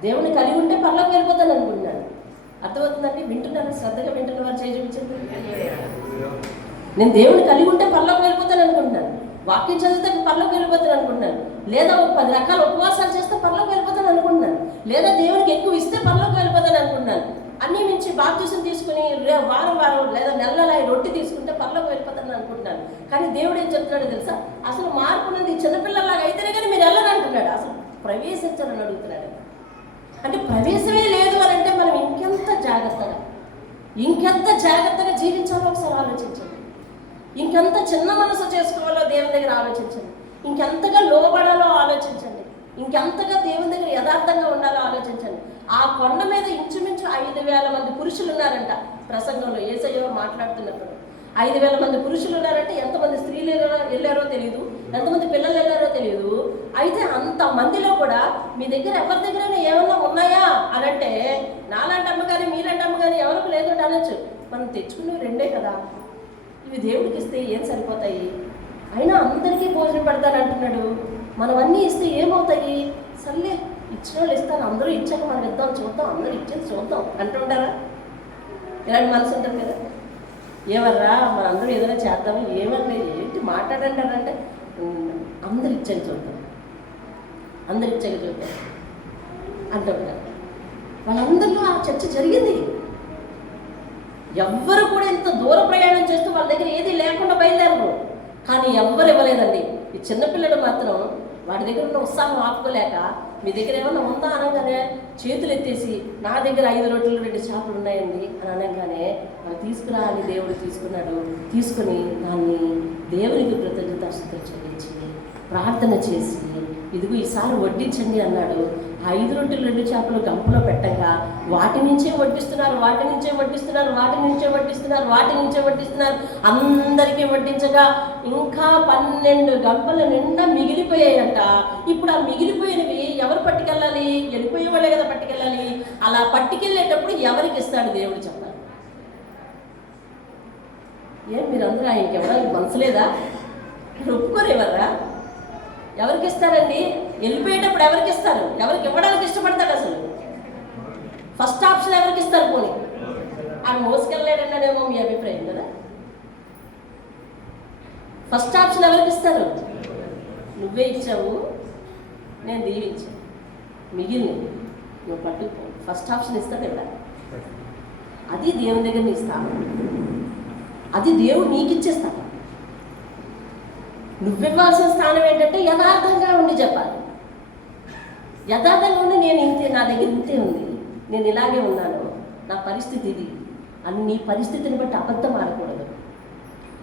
దేవుని కలిగి ఉంటే పరలోకం వెళ్ళిపోతాను అనుకుంటున్నాను. అర్థమవుతుందండి? వింటున్నాను, శ్రద్ధగా వింటున్న వారు చేయి చూపించండి. నేను దేవుని కలిగి ఉంటే పరలోకం వెళ్ళిపోతాను అనుకుంటున్నాను, వాక్యం చదివితే పరలోకం వెళ్ళిపోతాను అనుకుంటున్నాను, లేదా 10 రకాల ఉపవాసాలు చేస్తే పరలోకం వెళ్ళిపోతాను అనుకుంటున్నాను, లేదా దేవునికి ఎక్కువ ఇస్తే పరలోకం వెళ్ళిపోతాను అనుకుంటున్నాను. అన్నీ మించి బాప్తిసం తీసుకుని వారం లేదా నెల రొట్టె తీసుకుంటే పరలోకం వెళ్ళిపోతాను అనుకుంటున్నాను. కానీ దేవుడు ఏం చెప్తున్నాడో తెలుసా? అసలు మార్పు అనేది చిన్నపిల్లలాగా అయితేనే కానీ మీరు వెళ్ళని అంటున్నాడు. అసలు ప్రవేశించాలని అడుగుతున్నాడు. అంటే ప్రవేశమే లేదు అని అంటే మనం ఇంకెంత జాగ్రత్తగా జీవించాలో ఒకసారి ఆలోచించండి. ఇంకెంత చిన్న మనసు చేసుకోవాలో దేవుని దగ్గర ఆలోచించండి. ఇంకెంతగా లోబడాలో ఆలోచించండి. ఇంకెంతగా దేవుని దగ్గర యథార్థంగా ఉండాలో ఆలోచించండి. ఆ కొండ మీద ఇంచుమించు 5,000 మంది పురుషులు ఉన్నారంట. ప్రసంగంలో యేసయ్య మాట్లాడుతున్నప్పుడు 5,000 మంది పురుషులు ఉన్నారంటే ఎంతమంది స్త్రీలు వెళ్ళారో తెలియదు, ఎంతమంది పిల్లలు వెళ్ళారో తెలియదు. అయితే అంతమందిలో కూడా మీ దగ్గర ఎవరి దగ్గరైనా ఏమన్నా ఉన్నాయా అని అంటే నాలాంటి అమ్మగారి, మీలాంటి అమ్మగారి ఎవరికి లేదంటే అనొచ్చు. మనం తెచ్చుకునేవి 2 కదా, ఇవి దేవుడికి ఇస్తే ఏం సరిపోతాయి? అయినా అందరికీ భోజనం పెడతాను అంటున్నాడు. మనం అన్నీ ఇస్తే ఏమవుతాయి? సర్లే ఇచ్చిన వాళ్ళు ఇస్తాను, అందరూ ఇచ్చాక మనం ఇద్దాం, చూద్దాం, అందరూ ఇచ్చేది చూద్దాం అంటుంటారా? ఇలాంటి మనసు ఉంటుంది కదా. ఏమర్రా మన అందరూ ఏదైనా చేద్దాము, ఏమన్నా ఏంటి మాట్లాడంటారంటే అందరు ఇచ్చాక చూద్దాం అంటుంటారు. వాళ్ళందరిలో ఆ చర్చ జరిగింది. ఎవ్వరు కూడా ఇంత దూర ప్రయాణం చేస్తూ వాళ్ళ దగ్గర ఏది లేకుండా బయలుదేరరు. కానీ ఎవ్వరు ఇవ్వలేదండి. ఈ చిన్నపిల్లడు మాత్రం వాడి దగ్గర ఉన్న ఉత్సాహం ఆపుకోలేక మీ దగ్గర ఏమన్నా ఉందా అనగానే చేతులు ఎత్తేసి నా దగ్గర 5 రొట్టెలు 2 చేపలు ఉన్నాయండి అని అనగానే వాళ్ళు తీసుకురా అని దేవుడు తీసుకున్నాడు. తీసుకుని దాన్ని దేవునికి కృతజ్ఞతాస్తుతులు చెల్లించి ప్రార్థన చేసి ఇదిగో ఈసారి వడ్డించండి అన్నాడు. 5 రొట్టెలు 2 చేపలు గంపలో పెట్టగా వాటి నుంచే వడ్డిస్తున్నారు, అందరికీ వడ్డించగా ఇంకా 12 గంపల నిండా మిగిలిపోయాయంట. ఇప్పుడు ఆ మిగిలిపోయిన అలా పట్టుకెళ్ళేటప్పుడు ఎవరికి ఇస్తాడు దేవుడు చెప్పాలి? ఏం మీరందరూ ఆయనకి ఎవరికి మనసు లేదా? ఒప్పుకోరేవర్రా? ఎవరికి ఇస్తారండి? వెళ్ళిపోయేటప్పుడు ఎవరికి ఇస్తారు? ఎవరికి ఇవ్వడానికి ఇష్టపడతాడు అసలు? ఫస్ట్ ఆప్షన్ ఎవరికి ఇస్తారు? పోనీ ఆయన మోసుకెళ్ళలేడన్నాడేమో మీ అభిప్రాయం కదా. ఫస్ట్ ఆప్షన్ ఎవరికి ఇస్తారు? నువ్వే ఇచ్చావు, నేను దీవించాను, మిగిలిన నువ్వు పట్టుకుపో. ఫస్ట్ ఆప్షన్ ఇస్తాడు ఎవడ? అది దేవుని దగ్గర నీ స్థానం. అది దేవుడు నీకు ఇచ్చేస్తాడు. నువ్వివ్వాల్సిన స్థానం ఏంటంటే యథార్థంగా ఉండి చెప్పాలి. యథార్థంగా ఉండి నేను ఇంతే, నా దగ్గర ఇంతే ఉంది, నేను ఇలాగే ఉన్నాను, నా పరిస్థితి ఇది అని నీ పరిస్థితిని బట్టి అబద్ధం ఆడకూడదు.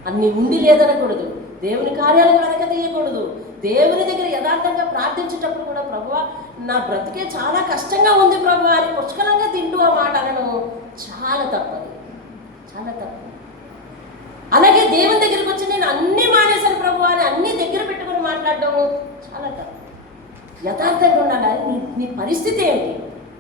అన్ని ఉండి లేదనకూడదు. దేవుని కార్యాలకు వెనక తీయకూడదు. దేవుని దగ్గర యథార్థంగా ప్రార్థించేటప్పుడు కూడా ప్రభువా నా బ్రతికే చాలా కష్టంగా ఉంది ప్రభువా అని పుష్కలంగా తింటూ ఆ మాట అనడం చాలా తప్పది, చాలా తప్పు. అలాగే దేవుని దగ్గరికి వచ్చి నేను అన్నీ మానేశాను ప్రభువా అని అన్నీ దగ్గర పెట్టుకుని మాట్లాడడం చాలా తప్పు. యథార్థంగా ఉండాలి. నీ పరిస్థితి ఏమిటి?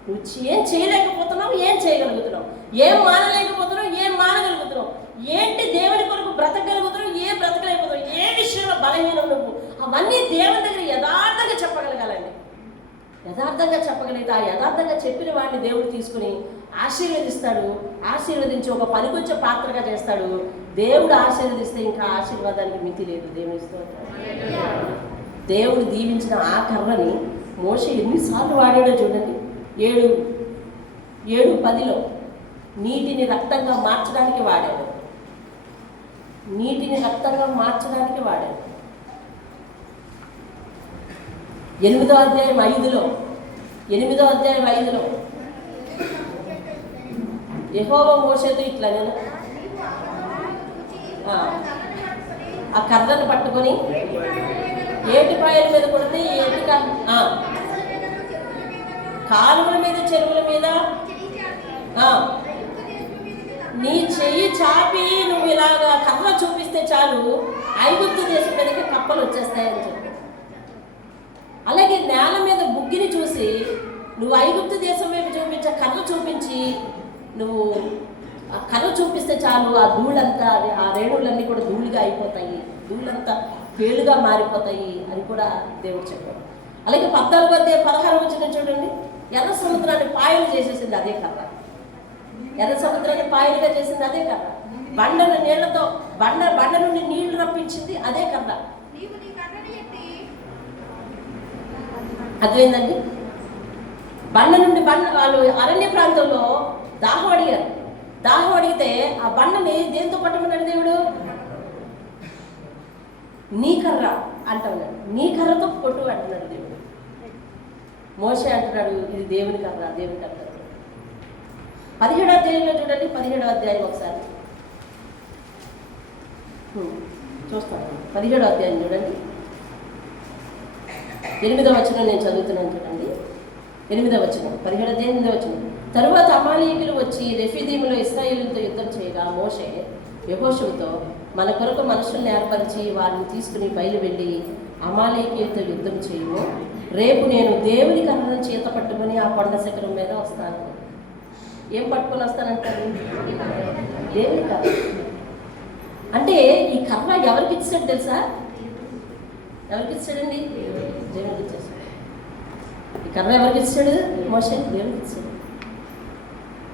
నువ్వు ఏం చేయలేకపోతున్నావు, ఏం చేయగలుగుతున్నావు, ఏం మానలేకపోతున్నావు, ఏం మానగలుగుతున్నావు, ఏంటి దేవుని కొరకు బ్రతకగలుగుతున్నావు, ఏం బ్రతకలేకపోతున్నావు, ఏ విషయంలో బలహీనం నువ్వు, అవన్నీ దేవుని దగ్గర యథార్థంగా చెప్పగలగాలండి. యథార్థంగా చెప్పగలిగితే ఆ యథార్థంగా చెప్పిన వాడిని దేవుడు తీసుకుని ఆశీర్వదిస్తాడు. ఆశీర్వదించి ఒక పనికొచ్చే పాత్రగా చేస్తాడు. దేవుడు ఆశీర్వదిస్తే ఇంకా ఆశీర్వాదానికి మితి లేదు. దేవుడు దీవించిన ఆ కర్రని మోషే ఎన్నిసార్లు వాడాడో చూడండి. 7:10 నీటిని రక్తంగా మార్చడానికి వాడాడు. నీటిని రక్తంగా మార్చడానికి వాడాడు. 8వ అధ్యాయం 5లో యెహోవా మోషేతో ఇట్లా నేను ఆ కర్రను పట్టుకొని ఏటిపాయల మీద కొడితే కాలువల మీద చెరువుల మీద నీ చెయ్యి చాపి నువ్వు ఇలాగా కర్ర చూపిస్తే చాలు ఐగుప్తు దేశం మీదకి కప్పలు వచ్చేస్తాయని చెప్పి. అలాగే నేల మీద బుగ్గిని చూసి నువ్వు ఐగుప్తు దేశం వైపు చూపించే కర్ర చూపించి నువ్వు ఆ కర్ర చూపిస్తే చాలు ఆ ధూళంతా ఆ రేణువులన్నీ కూడా ధూళిగా అయిపోతాయి, ధూళంతా పేలుగా మారిపోతాయి అని కూడా దేవుడు చెప్పాడు. అలాగే 14-16 చూడండి. ఎర్ర సముద్రాన్ని పాయలు చేసేసింది అదే కర్ర. ఎర్ర సముద్రాన్ని పాయలుగా చేసింది అదే కర్ర. బండను నీళ్లతో బండ నుండి నీళ్లు రప్పించింది అదే కర్ర. అర్థమైందండి? వాళ్ళు అరణ్య ప్రాంతంలో దాహం అడిగారు. దాహం అడిగితే ఆ బండని దేంతో పట్టమన్నాడు దేవుడు? నీ కర్ర అంటున్నాడు. నీ కర్రతో కొట్టు అంటున్నాడు దేవుడు. మోషే అంటున్నాడు ఇది దేవుని కర్ర, దేవుని కర్ర. 17వ అధ్యాయంలో చూడండి. 17వ అధ్యాయం ఒకసారి చూస్తాను. 17వ అధ్యాయం చూడండి. 8వ వచనం నేను చదువుతున్నాను చూడండి. 8వ వచనం 17వ అధ్యాయం 8వ వచనం. తరువాత అమాలేకీయులు వచ్చి రెఫీదీములో ఇశ్రాయేలుతో యుద్ధం చేయగా మోషే యెహోషువతో మన కొరకు మనుషుల్ని ఏర్పరిచి వారిని తీసుకుని బయలువెళ్ళి అమాలేకీయులతో యుద్ధం చేయము. రేపు నేను దేవుని కర్రను చేత పట్టుకొని ఆ కొండ శిఖరం మీద వస్తాను. ఏం పట్టుకొని వస్తానంటారు? దేవుని కర్ర. అంటే ఈ కర్ర ఎవరికి ఇచ్చాడు తెలుసా? ఎవరికి ఇచ్చాడండి? దేవునికి ఇచ్చేసాడు. ఈ కర్ర ఎవరికి ఇచ్చాడు? మోషే దేవునికి ఇచ్చాడు.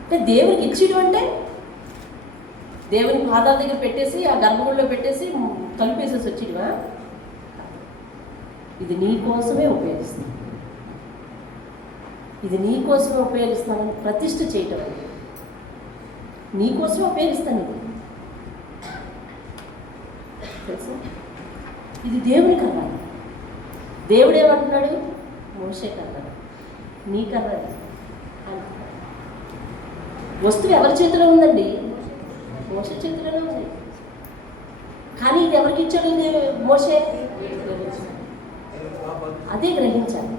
అంటే దేవునికి ఇచ్చేయడం అంటే దేవుని పాదాల దగ్గర పెట్టేసి ఆ గర్భగుడిలో పెట్టేసి కలిపేసేసి వచ్చేయడమా? ఇది నీ కోసమే ఉపయోగిస్తాను, ఇది నీ కోసమే ఉపయోగిస్తానని ప్రతిష్ఠ చేయటం. నీ కోసమే ఉపయోగిస్తాను ఇది తెలుసా? ఇది దేవుని కర్ర. దేవుడు ఏమంటున్నాడు? మోషే కర్ర, నీ కర్ర. వస్తువు ఎవరి చేతిలో ఉందండి? మోషే చేతిలోనే ఉంది. కానీ ఇది ఎవరికి ఇచ్చాడు మోషే? అదే గ్రహించాలి.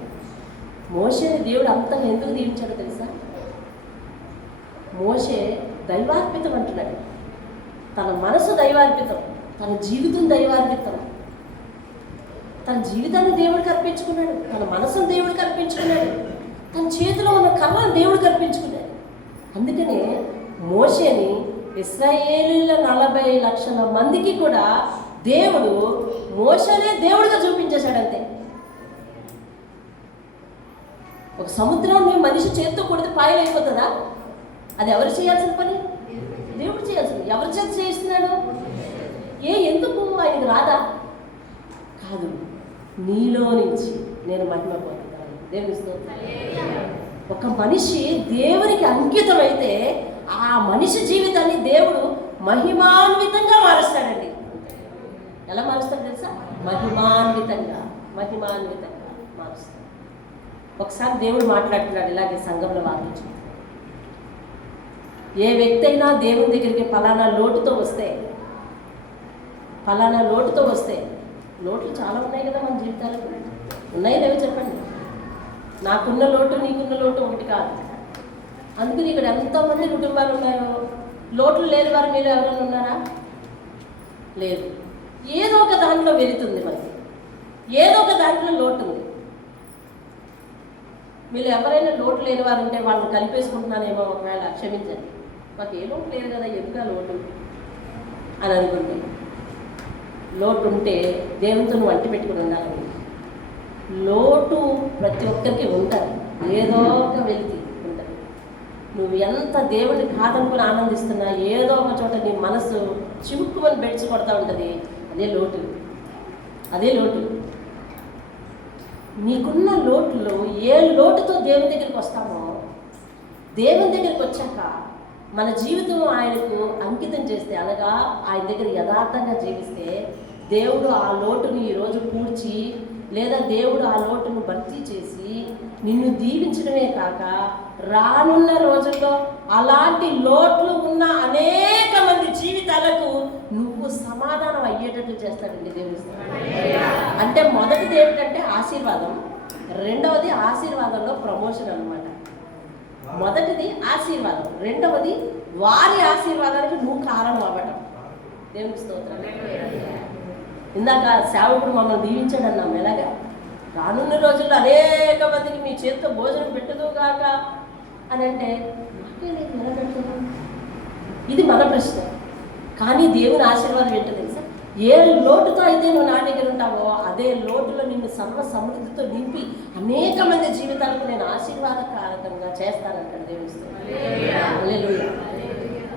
మోషేని దేవుడు అంతగా ఎందుకు దీవించాడో తెలుసా? మోషే దైవార్పితం అంటున్నాడు. తన మనసు దైవార్పితం, తన జీవితం దైవార్పితం. తన జీవితాన్ని దేవుడికి అర్పించుకున్నాడు, తన మనసును దేవుడికి అర్పించుకున్నాడు, తన చేతిలో ఉన్న కర్రను దేవుడు కల్పించుకున్నాడు. అందుకనే మోషేని ఇశ్రాయేలీయుల 40 లక్షల మందికి కూడా దేవుడు మోషేనే దేవుడిగా చూపించేశాడు. అంతే. ఒక సముద్రాన్ని మనిషి చేతితో కొడితే పాయలు అయిపోతుందా? అది ఎవరు చేయాల్సిన పని? దేవుడు చేయాల్సింది. ఎవరి చేత చేయిస్తున్నాడు? ఎందుకు ఆయనకు రాదా? కాదు, నీలో నుంచి నేను మహిమ పొందుతాను. దేవుని స్తోత్రం. ఒక మనిషి దేవునికి అంకితం అయితే ఆ మనిషి జీవితాన్ని దేవుడు మహిమాన్వితంగా మారుస్తాడండి. ఎలా మారుస్తాడు తెలుసా? మహిమాన్వితంగా మారుస్తాడు. ఒకసారి దేవుడు మాట్లాడుతున్నాడు ఇలాగే సంఘంలో వాదించి, ఏ వ్యక్తి అయినా దేవుని దగ్గరికి ఫలానా లోటుతో వస్తే లోట్లు చాలా ఉన్నాయి కదా మన జీవితాలకు. ఉన్నాయి లేవో చెప్పండి. నాకున్న లోటు నీకున్న లోటు ఒకటి కాదు. అందుకని ఇక్కడ ఎంతోమంది కుటుంబాలు ఉన్నాయో, లోట్లు లేని వారు మీరు ఎవరైనా ఉన్నారా? లేదు. ఏదో ఒక దాంట్లో వెళుతుంది మనకి, ఏదో ఒక దాంట్లో లోటు ఉంది. మీరు ఎవరైనా లోటు లేని వారు ఉంటే వాళ్ళని కలిపేసుకుంటున్నానేమో, ఒకవేళ క్షమించండి. మాకు ఏ లోటు లేదు కదా, ఎందుకు లోటు అని అనుకుంటే, లోటు ఉంటే దేవునితో నువ్వు అంటి పెట్టుకుని ఉండాలని. లోటు ప్రతి ఒక్కరికి ఉంటుంది, ఏదో ఒక వెలితి ఉంటుంది. నువ్వు ఎంత దేవుని కాదనుకుని ఆనందిస్తున్నా ఏదో ఒక చోట నీ మనసు చివుక్కుమని బెడ్చి కొడతా ఉంటుంది. అదే లోటు. నీకున్న లోటులో ఏ లోటుతో దేవుని దగ్గరికి వస్తామో, దేవుని దగ్గరికి వచ్చాక మన జీవితం ఆయనకు అంకితం చేస్తే, అనగా ఆయన దగ్గర యథార్థంగా జీవిస్తే, దేవుడు ఆ లోటుని ఈరోజు పూడ్చి, లేదా దేవుడు ఆ లోటును భర్తీ చేసి నిన్ను దీవించడమే కాక రానున్న రోజుల్లో అలాంటి లోట్లు ఉన్న అనేక మంది జీవితాలకు నువ్వు సమాధానం అయ్యేటట్లు చేస్తాడండి దేవుడు. అంటే మొదటిది ఏమిటంటే ఆశీర్వాదం, రెండవది ఆశీర్వాదంలో ప్రమోషన్ అన్నమాట. మొదటిది ఆశీర్వాదం, రెండవది వారి ఆశీర్వాదానికి నువ్వు కారణం అవ్వటం. దేవునికి స్తోత్రం. ఇందాక సేవకుడు మమ్మల్ని దీవించాడు అన్నాం. ఎలాగా? రానున్న రోజుల్లో అనేక మందికి మీ చేతితో భోజనం పెట్టుదు కాక అని అంటే, నాకే లేదు, ఎలా పెడుతున్నాను? ఇది మన ప్రశ్న. కానీ దేవుని ఆశీర్వాదం ఏంటో తెలుసా? ఏ లోటుతో అయితే నువ్వు నా దగ్గర ఉంటావో అదే లోటులో నిన్ను సర్వ సమృద్ధితో నింపి అనేక మంది జీవితాలకు నేను ఆశీర్వాదకారకంగా చేస్తానంటాడు దేవుని.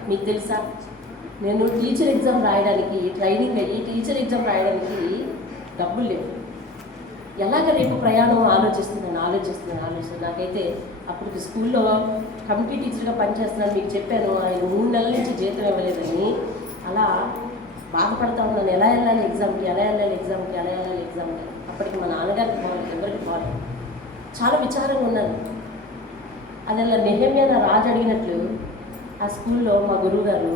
మీకు తెలుసా, నేను టీచర్ ఎగ్జామ్ రాయడానికి ట్రైనింగ్ అయ్యి టీచర్ ఎగ్జామ్ రాయడానికి డబ్బులు లేవు. ఎలాగ రేపు ప్రయాణం ఆలోచిస్తున్నాను. నాకైతే అప్పటికి స్కూల్లో కమిటీ టీచర్గా పనిచేస్తున్నాను. మీకు చెప్పాను, ఆయన 3 నెలల నుంచి జీతం ఇవ్వలేదని. అలా బాధపడతా ఉన్నాను. ఎలా వెళ్ళాలి ఎగ్జామ్కి. అప్పటికి మా నాన్నగారికి పోవాలి, ఎవరికి పోవాలి. చాలా విచారంగా ఉన్నాను. అది అలా నెహెమ్యా నా రాజు అడిగినట్లు ఆ స్కూల్లో మా గురువుగారు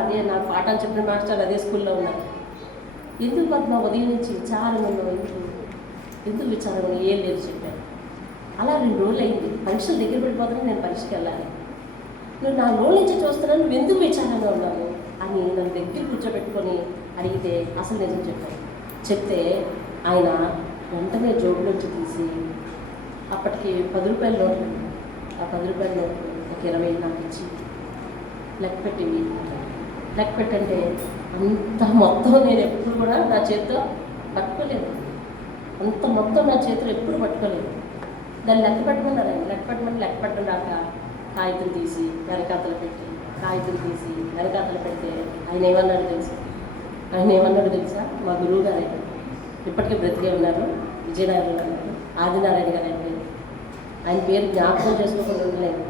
అదే నాకు పాఠాలు చెప్పిన మాస్టర్ అదే స్కూల్లో ఉన్నారు. ఎందుకు పద్మ ఉదయం నుంచి విచారంగా ఎందుకు విచారంగా ఏం లేదు చెప్పాను. అలా 2 రోజులు అయింది. పరీక్షలు దగ్గర పడిపోతాను, నేను పరీక్షకి వెళ్ళాలి. నువ్వు 4 రోజుల నుంచి చూస్తున్నాను, నువ్వు ఎందుకు విచారంగా ఉన్నావు అని నన్ను దగ్గర కూర్చోబెట్టుకొని అడిగితే అసలు నిజం చెప్తే ఆయన వెంటనే జోబులోంచి తీసి అప్పటికి 10 రూపాయల నోట్లు, ఆ 10 రూపాయల నోట్లు ఒక 20 నాకు ఇచ్చి లెక్క పెట్టంటే అంత మొత్తం నేను ఎప్పుడు కూడా నా చేతితో పట్టుకోలేదు. అంత మొత్తం నా చేతిలో ఎప్పుడు పట్టుకోలేదు. దాన్ని లెక్క పెట్టమన్నారు. లెక్క పెట్టడాక కాగితం తీసి వెనకాతలు పెట్టి ఆయన ఏమన్నాడు తెలుసా? మా గురువు గారు ఇప్పటికీ బ్రతికే ఉన్నారు, విజయనగరంలో ఉన్నారు, ఆదినారాయణ గారు ఆయన పేరు జ్ఞాపకం చేసుకోకుండా ఉండలేదు.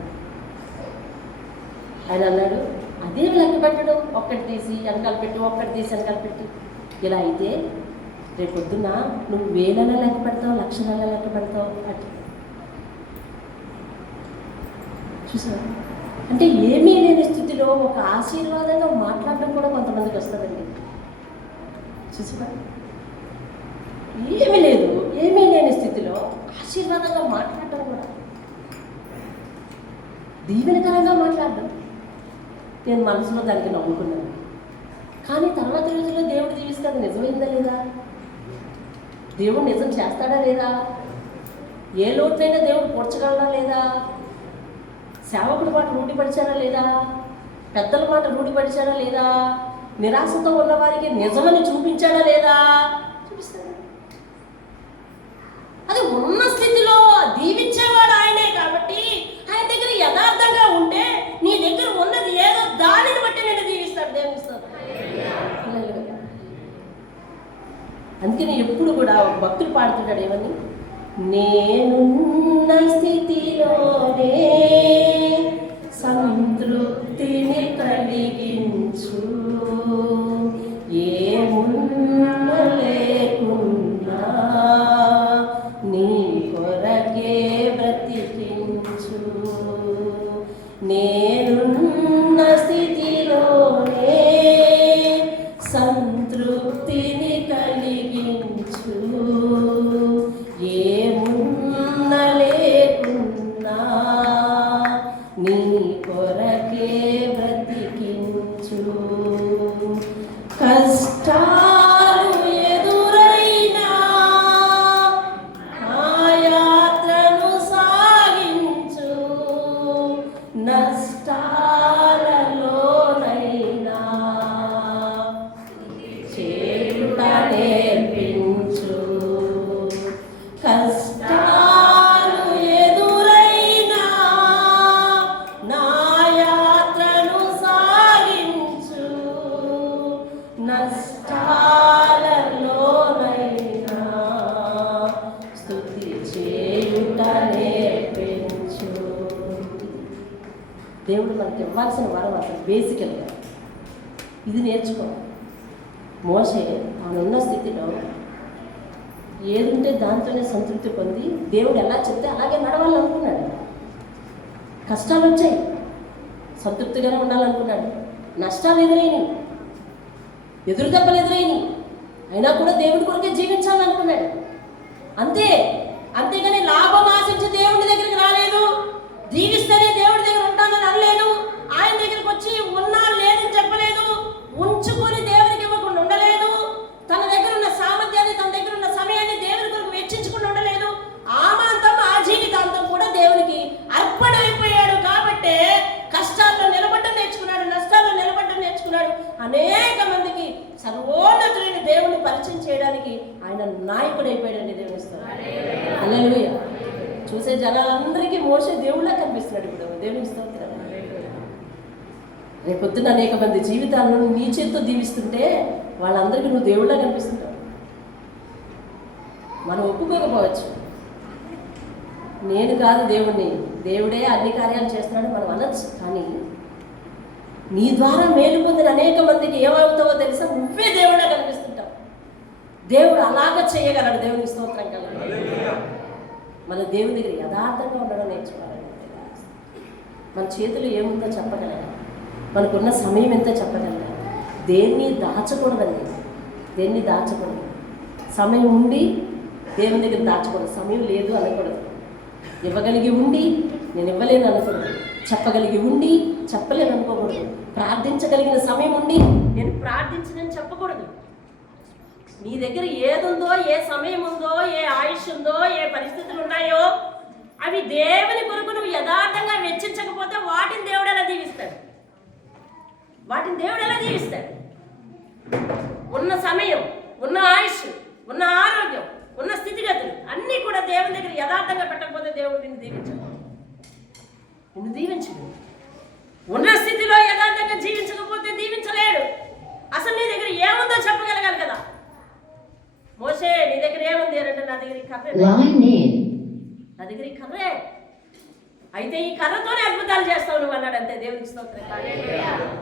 ఆయన అన్నాడు, అదే లెక్క పెట్టడం, ఒక్కటి తీసి వెనకాల పెట్టి ఇలా అయితే రేపొద్దున నువ్వు వేలలో లెక్క పెడతావు, లక్షలలో లెక్క పెడతావు అంటే చూసావా? అంటే ఏమీ లేని స్థితిలో ఒక ఆశీర్వాదంగా మాట్లాడడం కూడా కొంతమందికి వస్తుందండి. చూసావా? ఏమీ లేని స్థితిలో ఆశీర్వాదంగా మాట్లాడటం కూడా, దీవెనకరంగా మాట్లాడడం. నేను మనసులో దానికి నమ్ముకున్నాను. కానీ తర్వాత రోజుల్లో దేవుడు దీవిస్తే అది నిజమైందా లేదా? దేవుడు నిజం చేస్తాడా లేదా? ఏ లోటైనా దేవుడు పూడ్చగలరా లేదా? సేవకుడి మాట రూఢిపరిచారా లేదా? పెద్దల మాట రూఢిపరిచారా లేదా? నిరాశతో ఉన్న వారికి నిజమని చూపించాడా లేదా? చూపిస్తాడు. అది ఉన్న స్థితిలో దీవించేవాడు ఆయనే కాబట్టి ఆయన దగ్గర యథార్థంగా ఉంటే నీ దగ్గర ఉన్నది ఏదో దానిని బట్టి నేను దీవిస్తాడు. దేవునిస్తాడు. అందుకని ఎప్పుడు కూడా భక్తులు పాడుతుంటాడు ఏమని, నేనున్న స్థితిలోనే సంతృప్తిని కలిగించు, ఏమున్నా లేకున్నా నీ కొరకే బ్రతికించు. నేనున్న స్థితిలోనే సంతృప్తిని కలిగించు, ఏమున్నా లేకున్నా నీ కొరకే బ్రతికించు. కష్టాలు ఎదురైనా ఆ యాత్రను సాగించు, నష్టాలలోనైనా చేయుట నేర్పించు. కష్టాలు ఎదురైనా నా యాత్రను సాగించు, నష్టాలలోనైనా స్తుతి చేయుట నేర్పించు. దేవుడు మనకి ఇవ్వాల్సిన వరం అసలు బేసికల్గా ఇది నేర్చుకోవాలి. మోషే తానున్న స్థితిలో ఏదుంటే దాంతోనే సంతృప్తి పొంది దేవుడు ఎలా చెప్తే అలాగే నడవాలనుకున్నాడు. కష్టాలు వచ్చాయి, సంతృప్తిగానే ఉండాలనుకున్నాడు. నష్టాలు ఎదురైనవి, ఎదురు దెబ్బలు ఎదురైనవి, అయినా కూడా దేవుడి కొరకే జీవించాలనుకున్నాడు. అంతేగాని లాభం ఆశించి దేవుడి దగ్గరికి రాలేదు. జీవిస్తేనే దేవుడి దగ్గర ఉంటానని అనలేదు. ఆయన దగ్గరికి వచ్చి ఉన్నా లేదని చెప్పలేదు. ఉంచుకొని దేవుడికి ఇవ్వకుండా ఉండలేదు. తన దగ్గర ఉన్న సామర్థ్యాన్ని, తన దగ్గర ఉన్న సమయాన్ని దేవుడి కొరకు వెచ్చించకుండా ఉండలేదు. ఆమాంతం ఆ జీవితాంతం కూడా దేవునికి అర్పణ అయిపోయాడు. కాబట్టి కష్టాల్లో నిలబడ్డం నేర్చుకున్నాడు, నష్టాల్లో నిలబడ్డం నేర్చుకున్నాడు. అనేక మందికి సర్వోన్నతులైన దేవుని పరిచయం చేయడానికి ఆయన నాయకుడు అయిపోయాడండి. దేవుని స్తోత్రం. హల్లెలూయా. చూసే జనాలందరికీ మోషే దేవుళ్ళ కనిపిస్తున్నాడు. ఇప్పుడు దేవుని స్తోత్రం. రేపొద్దున అనేక మంది జీవితాలను నీ చేతితో దీవిస్తుంటే వాళ్ళందరికీ నువ్వు దేవుళ్ళ కనిపిస్తుంటావు. మనం ఒప్పుకోకపోవచ్చు, నేను కాదు దేవుణ్ణి, దేవుడే అన్ని కార్యాలు చేస్తున్నాడు మనం అనొచ్చు. కానీ నీ ద్వారా మేలు పొందిన అనేక మందికి ఏమవుతావో తెలుసా? నువ్వే దేవుళ్ళ కనిపిస్తుంటావు. దేవుడు అలాగ చేయగలడు. దేవునికి స్తోత్రం కలగాలి. మన దేవుని దగ్గర యథార్థంగా ఉండడం నేర్చుకోవాలి. మన చేతులు ఏముందో చెప్పగలగాలి. మనకున్న సమయం ఎంతో చెప్పగలగాలి. దేన్ని దాచకూడదండి, దేన్ని దాచకూడదు. సమయం ఉండి దేవుని దగ్గర దాచకూడదు. సమయం లేదు అనకూడదు. ఇవ్వగలిగి ఉండి నేను ఇవ్వలేను అనకూడదు. చెప్పగలిగి ఉండి చెప్పలేను అనుకోకూడదు. ప్రార్థించగలిగిన సమయం ఉండి నేను ప్రార్థించనని చెప్పకూడదు. నీ దగ్గర ఏదుందో, ఏ సమయం ఉందో, ఏ ఆయుష్ ఉందో, ఏ పరిస్థితులు ఉన్నాయో అవి దేవుని కొరకు నువ్వు యథార్థంగా వెచ్చించకపోతే వాటిని దేవుడు ఎలా దీవిస్తాడు? ఉన్న సమయం, ఉన్న ఆయుష్, ఉన్న ఆరోగ్యం, ఉన్న స్థితిగతులు అన్నీ కూడా దేవుని దగ్గర యథార్థంగా పెట్టకపోతే దేవుడు నిన్ను దీవించడు. ఉన్న స్థితిలో యథార్థంగా జీవించకపోతే దీవించలేడు. అసలు నీ దగ్గర ఏముందో చెప్పగలగాలి కదా. మోషే నీ దగ్గర ఏముంది అంటే నా దగ్గర కర్రే, నా దగ్గర ఈ కర్రే, అయితే ఈ కర్రతోనే అద్భుతాలు చేస్తావు నువ్వు అన్నాడు. అంతే. దేవునికి స్తోత్రం.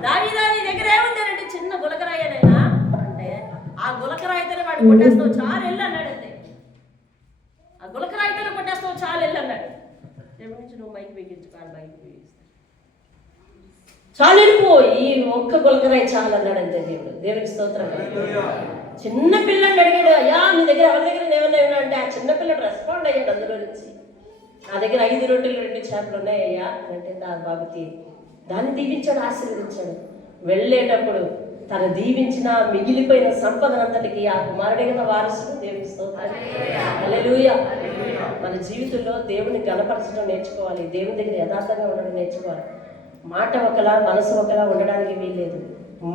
దావీదా నీ దగ్గర ఏముంది అంటే చిన్న గులకరాయనైనా అంటే ఆ గులకరాయితోనే వాడు కొట్టేస్తావు చాలు వెళ్ళు అన్నాడు. అంతే. ఆ గులకరాయితోనే కొట్టేస్తావు చాలు వెళ్ళు అన్నాడు. దేవుడి నుంచి నువ్వు మైకి బిగించుకోవాలి, మైకి బిగిస్తాడు చాలు వెళ్ళిపో, ఈ ఒక్క గులకరాయి చాలు అన్నాడు. అంతే. దేవునికి స్తోత్రం. చిన్న పిల్లడు అడిగాడు, అయ్యా నీ దగ్గర ఎవరి దగ్గర ఏమన్నా అంటే ఆ చిన్నపిల్లడు రెస్పాండ్ అయ్యాడు అందులో నుంచి. నా దగ్గర 5 రొట్టెలు 2 చేపలు ఉన్నాయ్యా అంటే బాబుకి దాన్ని దీవించాడు, ఆశీర్వదించాడు. వెళ్ళేటప్పుడు తను దీవించిన మిగిలిపోయిన సంపదనంతటికి ఆ కుమారుడే కదా వారసుడు. దేవుని స్తోత్రం. హల్లెలూయా. మన జీవితంలో దేవుని గణపరచడం నేర్చుకోవాలి. దేవుని దగ్గర యథార్థంగా ఉండడం నేర్చుకోవాలి. మాట ఒకలా మనసు ఒకలా ఉండడానికి వీల్లేదు.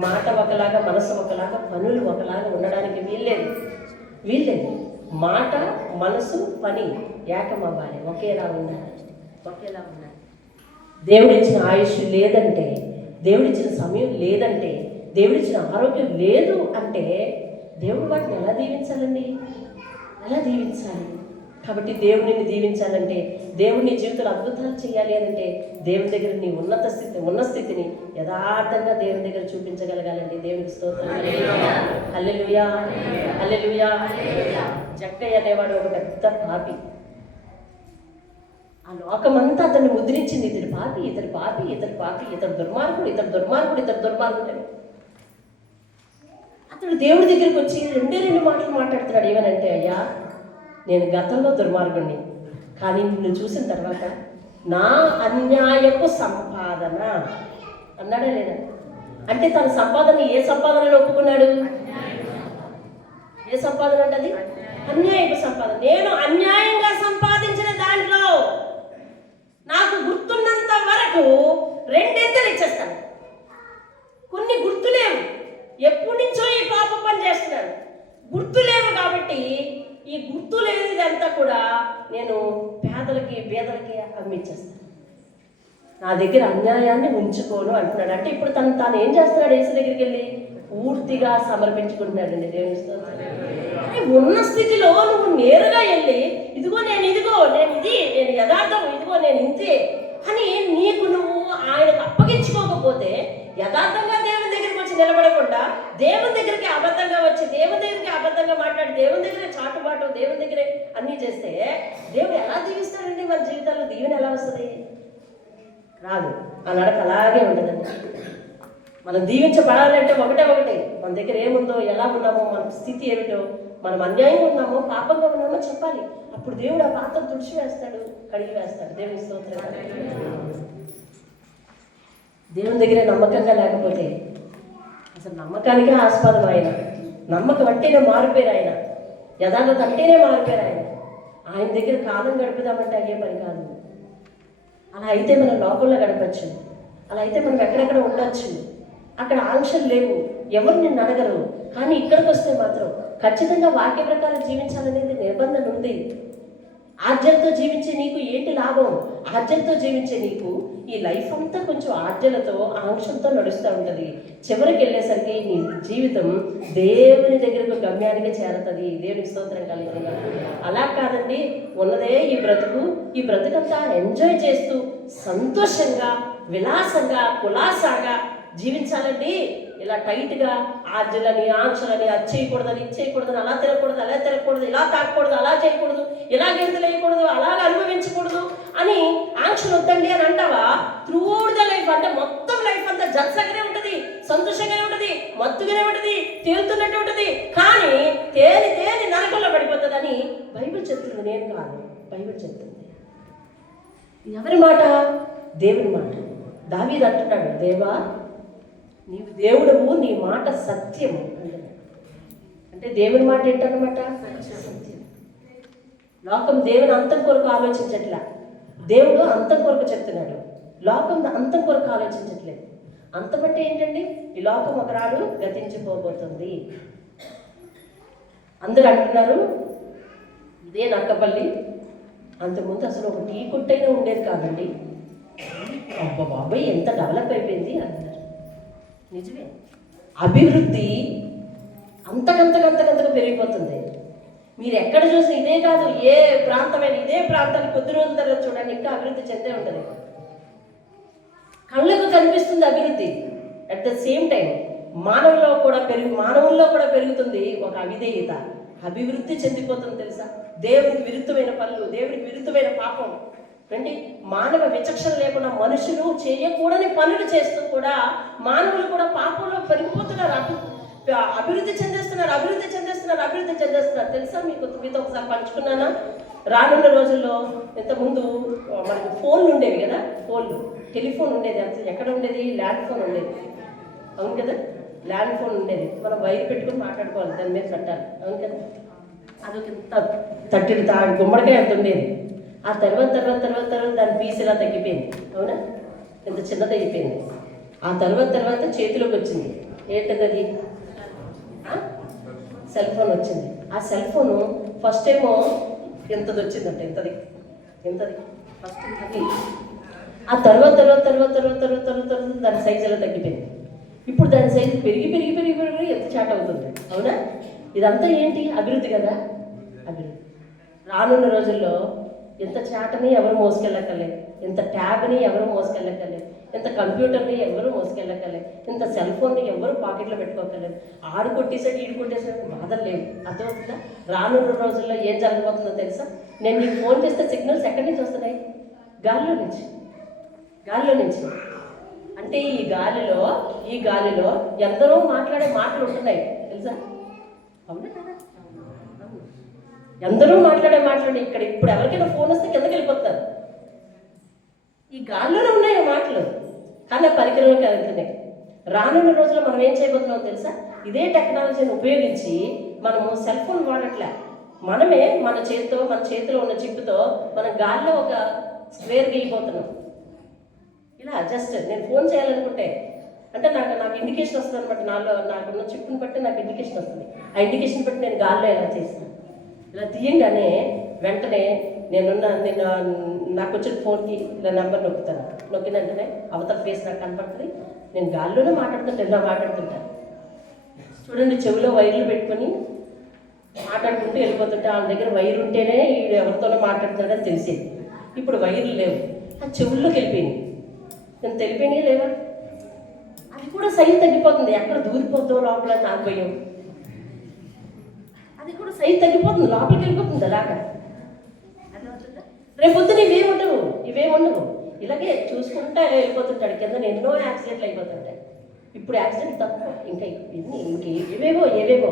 మాట ఒకలాగా మనసు ఒకలాగా పనులు ఒకలాగా ఉండడానికి వీల్లేదు. మాట మనసు పని ఏకమవ్వాలి, ఒకేలా ఉండాలి. దేవుడిచ్చిన ఆయుష్ లేదంటే, దేవుడిచ్చిన సమయం లేదంటే, దేవుడిచ్చిన ఆరోగ్యం లేదు అంటే దేవుడు వాటిని ఎలా దీవించాలండి? ఎలా దీవించాలి? కాబట్టి దేవుడిని దీవించాలంటే, దేవుని జీవితంలో అద్భుతాలు చేయాలి అంటే దేవుని దగ్గర నీ ఉన్న స్థితిని యథార్థంగా దేవుని దగ్గర చూపించగలగాలండి. దేవునికి స్తోత్రం. హల్లెలూయా, హల్లెలూయా. జక్కయ్య అనేవాడు ఒక పెద్ద పాపి. ఆ లోకమంతా అతన్ని ముద్రించింది. ఇతడు పాపి, ఇతడు పాపి, ఇతడు పాపి, ఇతడు దుర్మార్గుడు, ఇతడు దుర్మార్గుడు, ఇతడు దుర్మార్గుడు అని. అతడు దేవుడి దగ్గరికి వచ్చి రెండు మాటలు మాట్లాడుతున్నాడు. ఏమనంటే, అయ్యా, నేను గతంలో దుర్మార్గుడిని, కానీ నిన్ను చూసిన తర్వాత నా అన్యాయపు సంపాదన అన్నాడా లేదా? అంటే తన సంపాదన ఏ సంపాదనలో ఒప్పుకున్నాడు? ఏ సంపాదన అంటే అది అన్యాయపు సంపాదన. నేను అన్యాయంగా సంపాదించిన దాంట్లో నాకు గుర్తున్నంత వరకు 2 ఎత్తులు ఇచ్చేస్తాను. కొన్ని గుర్తులేవు, ఎప్పటి నుంచో ఈ పాప పని చేస్తున్నాను, గుర్తులేవు. కాబట్టి ఈ గుర్తు లేనిదంతా కూడా నేను పేదలకి బేదలకి అమ్మిచ్చేస్తాను. నా దగ్గర అన్యాయాన్ని ఉంచుకోను అంటున్నాడు. అంటే ఇప్పుడు తాను ఏం చేస్తున్నాడు? యేసు దగ్గరికి వెళ్ళి పూర్తిగా సమర్పించుకుంటున్నాడండి. దేవుని ఉన్న స్థితిలో నువ్వు నేరుగా వెళ్ళి ఇదిగో నేను ఇది, నేను యథార్థం, ఇదిగో నేను ఇంతే అని నీకు నువ్వు ఆయనకు అప్పగించుకోకపోతే, యథార్థంగా దేవుని దగ్గరికి వచ్చి నిలబడకుండా దేవుని దగ్గరికి అబద్ధంగా వచ్చి దేవుని దగ్గరికి అబద్ధంగా మాట్లాడి దేవుని దగ్గరే చాటుబాటు దేవుని దగ్గరే అన్నీ చేస్తే దేవుడు ఎలా దీవిస్తాడండి? మన జీవితాల్లో దీవెన ఎలా వస్తుంది? రాదు. ఆ నడక అలాగే ఉండదండి. మనం దీవించబడాలంటే ఒకటే మన దగ్గర ఏముందో, ఎలా ఉన్నామో, మన స్థితి ఏమిటో, మనం అన్యాయంగా ఉన్నామో పాపంగా ఉన్నామో చెప్పాలి. అప్పుడు దేవుడు ఆ పాత్ర తుడిచి వేస్తాడు, కడిగి వేస్తాడు. దేవుని స్తోత్రం. దేవుని దగ్గర నమ్మకంగా లేకపోతే అసలు నమ్మకానికే ఆస్పదం ఆయన. నమ్మకం అంటేనే మారిపోయారు ఆయన, యథార్థత అంటేనే మారిపోయారు ఆయన. ఆయన దగ్గర కాలం గడుపుదామంటే అయ్యే పని కాదు. అలా అయితే మనం లోకంలో గడపచ్చు, అలా అయితే మనం ఎక్కడెక్కడ ఉండొచ్చు. అక్కడ ఆంక్షలు లేవు, ఎవరు నిన్ను అడగరు. కానీ ఇక్కడికి వస్తే మాత్రం ఖచ్చితంగా వాక్య ప్రకారం జీవించాలనేది నిబంధన ఉంది. ఆర్జనతో జీవించే నీకు ఏంటి లాభం? ఆర్జనతో జీవించే నీకు ఈ లైఫ్ అంతా కొంచెం ఆర్జనతో ఆంక్షలతో నడుస్తూ ఉంటుంది. చివరికి వెళ్ళేసరికి నీ జీవితం దేవుని దగ్గరకు గమ్యానికి చేరుతుంది. దేవునికి స్తోత్రం కలుగుతుంది. అలా కాదండి, ఉన్నదే ఈ బ్రతుకంతా ఎంజాయ్ చేస్తూ సంతోషంగా విలాసంగా కులాసాగా జీవించాలండి. ఇలా టైట్గా ఆర్జలని ఆంక్షలని అది చేయకూడదని ఇది చేయకూడదని, అలా తిరగకూడదు అలా తిరగకూడదు, ఇలా తాగకూడదు అలా చేయకూడదు, ఇలా గింతలు వేయకూడదు అలాగ అనుభవించకూడదు అని ఆంక్షలు వద్దండి అని అంటావా? త్రూఅవుట్ ద లైఫ్ అంటే మొత్తం లైఫ్ అంతా జల్సగానే ఉంటుంది, సంతోషంగానే ఉంటుంది, మత్తుగానే ఉంటుంది, తేలుతున్నట్టు ఉంటుంది. కానీ తేలి నరకంలో పడిపోతుంది అని బైబిల్ చెప్తుంది. నేను కాదు, బైబిల్ చెప్తుంది. ఎవరి మాట? దేవుని మాట. దావీదు అంటున్నాడు, దేవా నీవు దేవుడవు, నీ మాట సత్యము అంటే దేవుని మాట ఏంటన్నమాట? సత్యం. లోకం దేవుని అంతం కొరకు ఆలోచించట్లా, దేవుడు అంతం కొరకు చెప్తున్నాడు. లోకం అంతం కొరకు ఆలోచించట్లేదు. అంతం అంటే ఏంటండి? ఈ లోకం ఒకనాడు గతించిపోబోతుంది. అందరూ అంటున్నారు ఇదే నక్కపల్లి, అంతకుముందు అసలు ఒక టీ కొట్టైనా ఉండేది కాదండి, అబ్బా బాబాయ్ ఎంత డెవలప్ అయిపోయింది అంటున్నారు. నిజమే, అభివృద్ధి అంతకంతగా పెరిగిపోతుంది. మీరు ఎక్కడ చూసి ఇదే కాదు, ఏ ప్రాంతమైన ఇదే ప్రాంతానికి కొద్ది రోజుల తర్వాత చూడండి ఇంకా అభివృద్ధి చెందే ఉంటుంది. కళ్ళకు కనిపిస్తుంది అభివృద్ధి. అట్ ద సేమ్ టైం మానవుల్లో కూడా పెరుగుతుంది ఒక అవిధేయత, అభివృద్ధి చెందిపోతుంది. తెలుసా? దేవునికి విరుద్ధమైన పనులు, దేవునికి విరుద్ధమైన పాపం. అంటే మానవ విచక్షణ లేకుండా మనుషులు చేయకూడని పనులు చేస్తూ కూడా మానవులు కూడా పాపంలో పెరిగిపోతున్నారు, అభివృద్ధి చెందేస్తున్నారు. తెలుసా? మీతో ఒకసారి పంచుకున్నానా? రానున్న రోజుల్లో ఇంతకుముందు మనకు ఫోన్లు ఉండేవి కదా, టెలిఫోన్ ఉండేది. అసలు ఎక్కడ ఉండేది? ల్యాండ్ ఫోన్ ఉండేది, అవును కదా. ల్యాండ్ ఫోన్ ఉండేది, మనం వైర్ పెట్టుకుని మాట్లాడుకోవాలి, దాని మీద పెట్టాలి, అవును కదా. అదొక తట్టిడి గుమ్మడికాయ అంత ఉండేది. ఆ తర్వాత దాని పీస్ ఇలా తగ్గిపోయింది, అవునా, ఇంత చిన్నది అయిపోయింది. ఆ తర్వాత చేతిలోకి వచ్చింది, ఏంటది అది, సెల్ ఫోన్ వచ్చింది. ఆ సెల్ ఫోను ఫస్ట్ ఏమో ఎంతది వచ్చిందంటే ఎంతది ఫస్ట్ ఇంతది. ఆ తర్వాత దాని సైజు ఎలా తగ్గిపోయింది. ఇప్పుడు దాని సైజు పెరిగి ఎంత చాట్ అవుతుంది, అవునా. ఇదంతా ఏంటి, అభివృద్ధి కదా, అభివృద్ధి. రానున్న రోజుల్లో ఎంత చాటని ఎవరు మోసుకెళ్ళక్కర్లేదు, ఎంత ట్యాబ్ని ఎవరు మోసుకెళ్ళక్కర్లేదు, ఎంత కంప్యూటర్ని ఎవరు మోసుకెళ్ళక్కర్లేదు, ఇంత సెల్ ఫోన్ని ఎవరు పాకెట్లో పెట్టుకోక్కర్లేదు. ఆడు కొట్టేసాడు ఈడు కొట్టేసాడు బాధలు లేవు, అర్థమవుతుందా. రానున్న రోజుల్లో ఏం జరగబోతుందో తెలుసా. నేను నీకు ఫోన్ చేస్తే సిగ్నల్స్ ఎక్కడి నుంచి వస్తున్నాయి, గాలిలో నుంచి. అంటే ఈ గాలిలో ఎందరో మాట్లాడే మాటలు ఉంటున్నాయి తెలుసా, అవునా కదా. ఎందరో మాట్లాడే ఇక్కడ ఇప్పుడు ఎవరికైనా ఫోన్ వస్తే కిందకి వెళ్ళిపోతారు. ఈ గాల్లోనే ఉన్నాయి ఆ మాటలు, కానీ పరికరంలోకి వెళ్తున్నాయి. రానున్న రోజుల్లో మనం ఏం చేయబోతున్నామో తెలుసా. ఇదే టెక్నాలజీని ఉపయోగించి మనము సెల్ ఫోన్ వాడట్లే, మనమే మన చేతిలో ఉన్న చిప్పుతో మనం గాల్లో ఒక స్క్వేర్ గీయబోతున్నాం. ఇలా జస్ట్ నేను ఫోన్ చేయాలనుకుంటే అంటే నాకు ఇండికేషన్ వస్తుంది అనమాట, నాకున్న చిప్పుని బట్టి నాకు ఇండికేషన్ వస్తుంది. ఆ ఇండికేషన్ బట్టి నేను గాల్లో ఎలా చేస్తాను. ఇలా తీయంగానే వెంటనే నేను నాకు వచ్చిన ఫోన్కి ఇలా నెంబర్ నొక్కిన వెంటనే అవతల ఫేస్ నాకు కనపడుతుంది. నేను గాల్లోనే ఇలా మాట్లాడుతుంటాను. చూడండి, చెవిలో వైర్లు పెట్టుకొని మాట్లాడుకుంటూ వెళ్ళిపోతుంటే వాళ్ళ దగ్గర వైర్ ఉంటేనే వీడు ఎవరితోనో మాట్లాడుతున్నాడని తెలిసేది. ఇప్పుడు వైర్లు లేవు, ఆ చెవుల్లోకి వెళ్ళిపోయింది. నేను తెలిపోయినాయి లేవా, అది కూడా సైజు తగ్గిపోతుంది. ఎక్కడ దూరిపోతుందో లోపల నాకు భయం. అది కూడా సైజు తగ్గిపోతుంది, లోపలికి వెళ్ళిపోతుంది అలాగా. రేపు పొద్దున ఇవే ఉండవు. ఇలాగే చూసుకుంటా వెళ్ళిపోతుంటాడు. కింద ఎన్నో యాక్సిడెంట్లు అయిపోతుంటాయి. ఇప్పుడు యాక్సిడెంట్ తక్కువ, ఏవేవో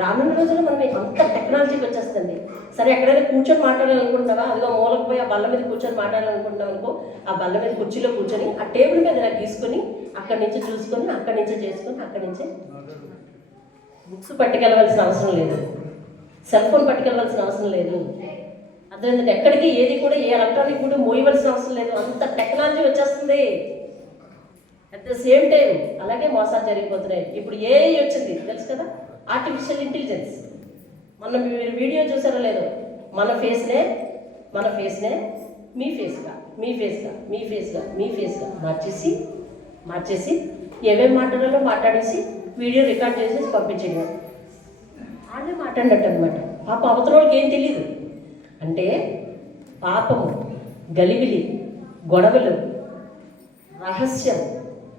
రానున్న రోజుల్లో మనం అంత టెక్నాలజీకి వచ్చేస్తుంది. సరే, ఎక్కడైనా కూర్చొని మాట్లాడాలనుకుంటున్నావా, అదిగో మూలకు పోయి ఆ బల్ల మీద కూర్చొని మాట్లాడాలనుకుంటున్నావు అనుకో, ఆ బల్ల మీద కుర్చీలో కూర్చొని ఆ టేబుల్ మీద ఇలా తీసుకొని అక్కడి నుంచి చూసుకొని అక్కడి నుంచే చేసుకొని అక్కడి నుంచే బుక్స్ పట్టుకెళ్ళవలసిన అవసరం లేదు, సెల్ ఫోన్ పట్టుకెళ్ళవలసిన అవసరం లేదు. అర్థమైందంటే ఎక్కడికి ఏది కూడా ఏ ఎలక్ట్రానిక్ కూడా మోయవలసిన అవసరం లేదు. అంత టెక్నాలజీ వచ్చేస్తుంది. అట్ ద సేమ్ టైం అలాగే మోసాలు జరిగిపోతున్నాయి. ఇప్పుడు ఏఐ వచ్చింది తెలుసు కదా, ఆర్టిఫిషియల్ ఇంటెలిజెన్స్. మొన్న మీరు వీడియో చూసారో లేదో, మన ఫేస్నే మీ ఫేస్గా మార్చేసి ఏమేమి మాట్లాడాలో మాట్లాడేసి వీడియో రికార్డ్ చేసేసి పంపించేది. వాళ్ళే మాట్లాడినట్టు అనమాట. పాప అవతల వాళ్ళకి ఏం తెలియదు. అంటే పాపము, గలిబిలి, గొడవలు, రహస్యం,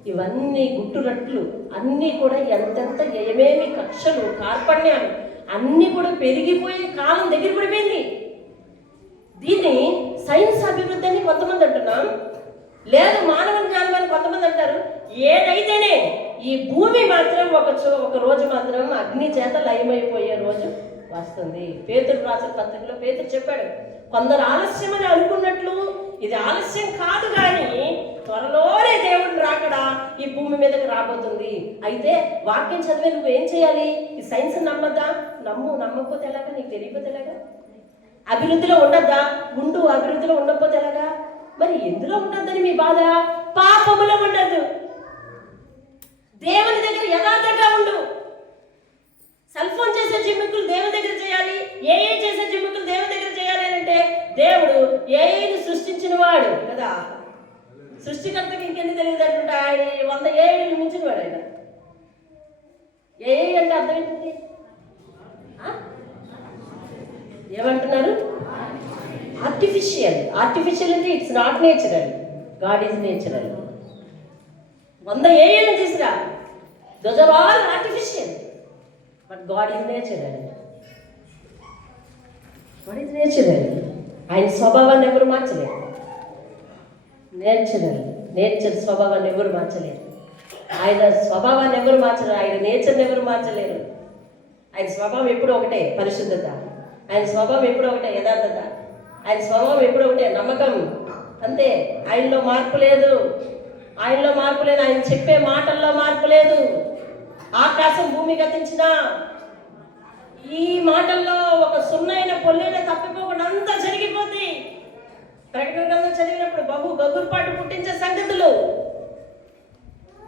ఇవన్నీ గుట్టురట్లు అన్నీ కూడా ఎంతెంత ఏమేమి కక్షలు, కార్పణ్యాలు అన్నీ కూడా పెరిగిపోయే కాలం దగ్గర పడిపోయింది. దీన్ని సైన్స్ అభివృద్ధి అని కొంతమంది అంటున్నాం, లేదు మానవ జ్ఞానం అని కొంతమంది అంటారు. ఏదైతేనే ఈ భూమి మాత్రం ఒక రోజు మాత్రం అగ్ని చేత లయమైపోయే రోజు వస్తుంది. పేతురు రాసిన పత్రికలో పేతురు చెప్పాడు, కొందరు ఆలస్యం అని అనుకున్నట్లు ఇది ఆలస్యం కాదు, కానీ త్వరలోనే దేవుడు రాకడా ఈ భూమి మీదకి రాబోతుంది. అయితే వాక్యం చదివే నువ్వు ఏం చేయాలి? ఈ సైన్స్ నమ్మద్దా? నమ్మకపోతే ఎలాగా? నీకు తెలియకపోతే ఎలాగా? అభివృద్ధిలో ఉండద్దా? అభివృద్ధిలో ఉండకపోతే ఎలాగా? మరి ఎందులో ఉండద్దని మీ బాధ? పాపములో ఉండద్దు, దేవుని దగ్గర యథార్థంగా ఉండు. సెల్ ఫోన్ చేసే జిమ్మికులు దేవుని దగ్గర చేయాలి, ఏఐ చేసే జిమ్మికులు దేవుని దగ్గర చేయాలి అంటే దేవుడు ఏఐని సృష్టించిన వాడు కదా. సృష్టికర్తకి ఇంకెన్ని తెలియదు అనుకుంటా, ఆయన 100 ఏఐని మించిన వాడు. ఆయన ఏఐ అంటే అర్థం ఏంటి? ఏమంటున్నారు? ఆర్టిఫిషియల్ అంటే it's not natural, God is natural. 100 ఏఐని తీసురా, those are all artificial, but God is natural. ఆయన స్వభావాన్ని ఎవరు మార్చలేరు. నేచర్ స్వభావాన్ని ఎవరు మార్చలేరు. ఆయన స్వభావాన్ని ఎవరు మార్చలేరు. ఆయన నేచర్ని ఎవరు మార్చలేరు. ఆయన స్వభావం ఎప్పుడు ఒకటే, పరిశుద్ధత. ఆయన స్వభావం ఎప్పుడు ఒకటే, యథార్థత. ఆయన స్వభావం ఎప్పుడు ఒకటే, నమ్మకం. అంతే. ఆయనలో మార్పు లేదు. ఆయన చెప్పే మాటల్లో మార్పు లేదు. ఆకాశం భూమి గతించిన ఈ మాటల్లో ఒక సున్నైన పొల్లైన తప్పిపోకుండా అంతా జరిగిపోతుంది. ప్రకటన గ్రంథం చదివినప్పుడు బహు గగుర్పాటు పుట్టించే సంగతులు.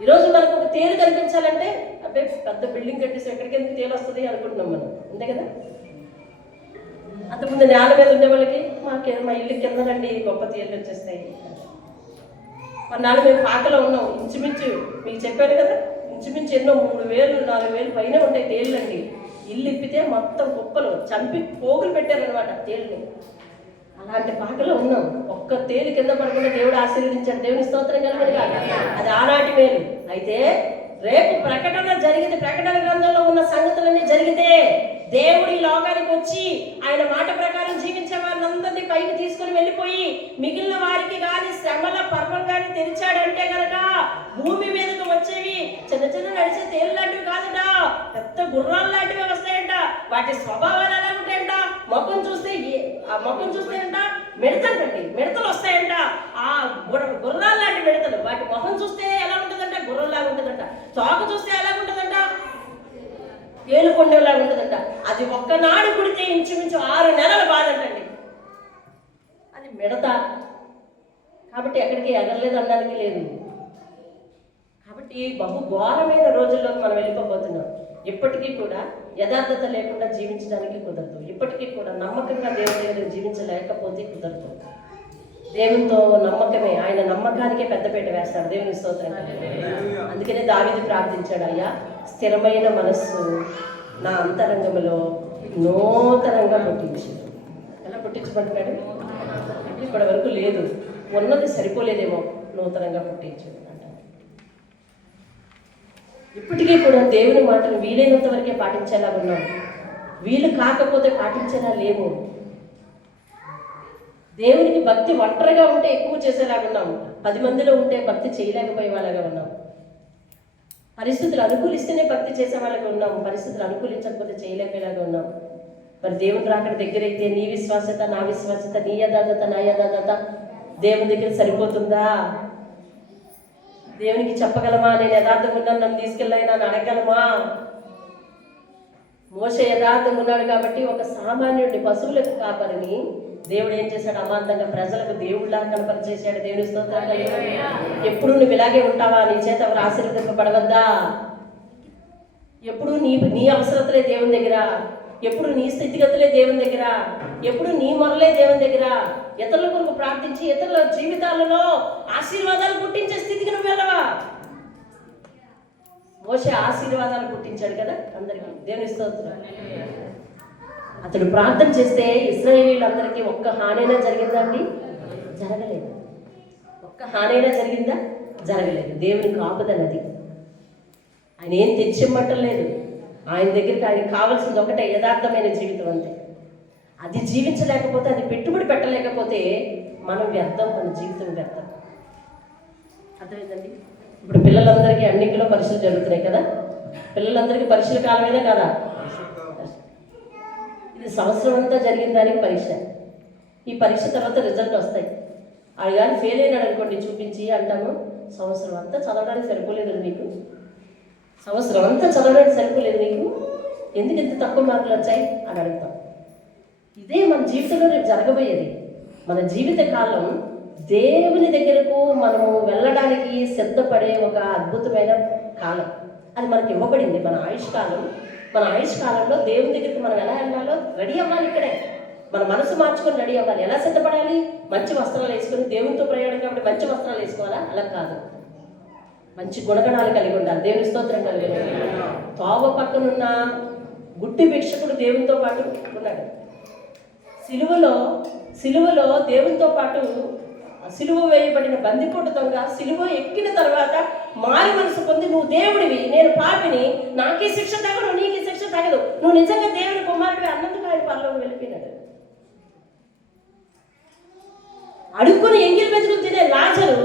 ఈరోజు మనకు ఒక తేలు కనిపించాలంటే అబ్బే పెద్ద బిల్డింగ్ కట్టేసి ఎక్కడికి ఎందుకు తేలు వస్తుంది అనుకుంటున్నాం మనం, అంతే కదా. అంతకుముందు నేల మీద ఉండే వాళ్ళకి మా ఇల్లు కిందనండి గొప్ప తేలు వచ్చేస్తాయి. కొన్నాళ్ళు మేము పాకలో ఉన్నాం, ఇంచుమించు మీకు చెప్పాను కదా, ఇంచుమించు ఎన్నో 3,000 4,000 పైన ఉంటాయి తేళ్ళు అండి. ఇల్లు ఇప్పితే మొత్తం కుప్పలు చంపి పోగులు పెట్టారనమాట తేలుని. అలాంటి పాకలో ఉన్నాం. ఒక్క తేలి కింద పడకుండా దేవుడు ఆశీర్వదించాడు. దేవుని స్తోత్రం కలగదు కాదు, అది ఆనాటి మేలు. అయితే రేపు ప్రకటన జరిగితే, ప్రకటన గ్రంథంలో ఉన్న సంగతులన్నీ జరిగితే దేవుడు ఈ లోకానికి వచ్చి ఆయన మాట ప్రకారం జీవించే వారిని అందరినీ పైకి తీసుకుని వెళ్ళిపోయి మిగిలిన వారికి కానీ శ్రమల పర్వం కానీ తెరిచాడంటే కనుక భూమి మీదకు వచ్చేవి చిన్న చిన్న నడిచే తేలు లాంటివి కాదట, పెద్ద గుర్రాలు లాంటివి వస్తాయంట. వాటి స్వభావాలు ఎలా ఉంటాయంట, ముఖం చూస్తే అంట మిడతంటండి, మిడతలు వస్తాయంట. ఆ గుర్రాలు లాంటి మిడతలు, వాటి ముఖం చూస్తే ఎలా ఉంటుందంట, గుర్రంలాగా ఉంటుందంట. తోక చూస్తే ఎలా ఉంటుందంట, ఏలుకొండలాగా ఉంటుందంట. అది ఒక్కనాడు కుడితే ఇంచుమించు 6 నెలల బాధంటండి. అది మిడత కాబట్టి ఎక్కడికి ఎగరలేదు అనడానికి లేదు. కాబట్టి బహు ఘోరమైన రోజుల్లోకి మనం వెళ్ళిపోతున్నాం. ఇప్పటికీ కూడా యథార్థత లేకుండా జీవించడానికి కుదరదు. ఇప్పటికీ కూడా నమ్మకంగా దేవుని దగ్గర జీవించలేకపోతే కుదరదు. దేవునితో నమ్మకమే, ఆయన నమ్మకానికే పెద్దపీట వేస్తాడు. దేవుని స్తోత్రం. అందుకనే దావీదు ప్రార్థించాడు, అయ్యా స్థిరమైన మనస్సు నా అంతరంగంలో నూతనంగా పుట్టించాడు. ఎలా పుట్టించబడ్డాడు? ఇప్పటి వరకు లేదు, ఉన్నది సరిపోలేదేమో, నూతనంగా పుట్టించాడు అంట. ఇప్పటికీ కూడా దేవుని మాటను వీలైనంత వరకే పాటించేలా ఉన్నాం. వీలు కాకపోతే పాటించేలా లేవు. దేవునికి భక్తి ఒంటరిగా ఉంటే ఎక్కువ చేసేలాగా ఉన్నాం, 10 మందిలో ఉంటే భక్తి చేయలేకపోయే వాళ్ళగా ఉన్నాం. పరిస్థితులు అనుకూలిస్తేనే భక్తి చేసే వాళ్ళగా ఉన్నాం, పరిస్థితులు అనుకూలించకపోతే చేయలేకపోయేలాగా ఉన్నాం. మరి దేవుని రాకడ దగ్గర అయితే నీ విశ్వాసత నా విశ్వాసత, నీ యథార్థత నా యథార్థత దేవుని దగ్గర సరిపోతుందా? దేవునికి చెప్పగలమా, నేను యథార్థంగా ఉన్నాను నన్ను తీసుకెళ్ళైనా అని అడగలమా? మోషే యథార్థంగా ఉన్నాడు కాబట్టి ఒక సామాన్యుడిని, పశువులకు కాపరిని దేవుడు ఏం చేశాడు, అమాంతంగా ప్రజలకు దేవుళ్ళగా కనపరిచేశాడు. దేవుని స్తోత్రాలు. ఎప్పుడు నువ్వు ఇలాగే ఉంటావా? నీ చేత ఎవరు ఆశీర్వదింపబడవద్దా? ఎప్పుడు నీ అవసరతలే దేవుని దగ్గర, ఎప్పుడు నీ స్థితిగతులే దేవుని దగ్గర, ఎప్పుడు నీ మొరలే దేవుని దగ్గర. ఇతరుల కొరకు ప్రార్థించి ఇతరుల జీవితాలలో ఆశీర్వాదాలు పుట్టించే స్థితికి నువ్వు వెళ్ళవా? మోషే ఆశీర్వాదాలు పుట్టించాడు కదా అందరికీ. దేవుని స్తోత్రం. అతడు ప్రార్థన చేస్తే ఇశ్రాయేలీయులందరికీ ఒక్క హానైనా జరిగిందా అండి? జరగలేదు. ఒక్క హానైనా జరిగిందా? జరగలేదు. దేవుని కాపుదల అది. ఆయన ఏం తెచ్చిమ్మట్టలేదు. ఆయన దగ్గరికి ఆయనకి కావాల్సింది ఒకటే, యథార్థమైన జీవితం అంతే. అది జీవించలేకపోతే, అది పెట్టుబడి పెట్టలేకపోతే మనం వ్యర్థం, మన జీవితం వ్యర్థం. అర్థమైందండి? ఇప్పుడు పిల్లలందరికీ అన్నింటిలో పరీక్షలు జరుగుతున్నాయి కదా. పిల్లలందరికీ పరీక్షల కాలమేనా కదా? ఇది సంవత్సరం అంతా జరిగిన దానికి పరీక్ష. ఈ పరీక్ష తర్వాత రిజల్ట్ వస్తాయి. అది కానీ ఫెయిల్ అయినాడు అనుకోండి, చూపించి అంటాము సంవత్సరం అంతా చదవడానికి సరిపోలేదు నీకు, సంవత్సరం అంతా చదవడానికి సరిపోలేదు నీకు, ఎందుకు ఇంత తక్కువ మార్కులు వచ్చాయి అని అడుగుతాం. ఇదే మన జీవితంలో రేపు జరగబోయేది. మన జీవిత కాలం దేవుని దగ్గరకు మనము వెళ్ళడానికి సిద్ధపడే ఒక అద్భుతమైన కాలం. అది మనకి ఇవ్వబడింది, మన ఆయుష్ కాలం. మన ఆయుష్ కాలంలో దేవుని దగ్గరికి మనం ఎలా వెళ్ళాలో రెడీ అవ్వాలి. ఇక్కడే మన మనసు మార్చుకొని రెడీ అవ్వాలి. ఎలా సిద్ధపడాలి? మంచి వస్త్రాలు వేసుకొని, దేవునితో ప్రయాణం కాబట్టి మంచి వస్త్రాలు వేసుకోవాలా? అలా కాదు, మంచి గుణగణాలు కలిగి ఉండాలి. దేవుని స్తోత్రం కలిగి ఉండాలి. తోవ పక్కనున్న గుడ్డి భిక్షకుడు దేవునితో పాటు ఉన్నాడు. సిలువలో దేవునితో పాటు సిలువ వేయబడిన బందిపోటు దొంగ సిలువ ఎక్కిన తర్వాత మారి మనసు పొంది, నువ్వు దేవుడివి, నేను పాపిని, నాకే శిక్ష తగదు, నీకే శిక్ష తగదు, నువ్వు నిజంగా దేవుని కుమారుడివి అన్నందుకు ఆయన పరలోకి వెళ్ళిపోయినాడు. అడుక్కుని ఎంగిలి మెతుకులు తినే లాజరు,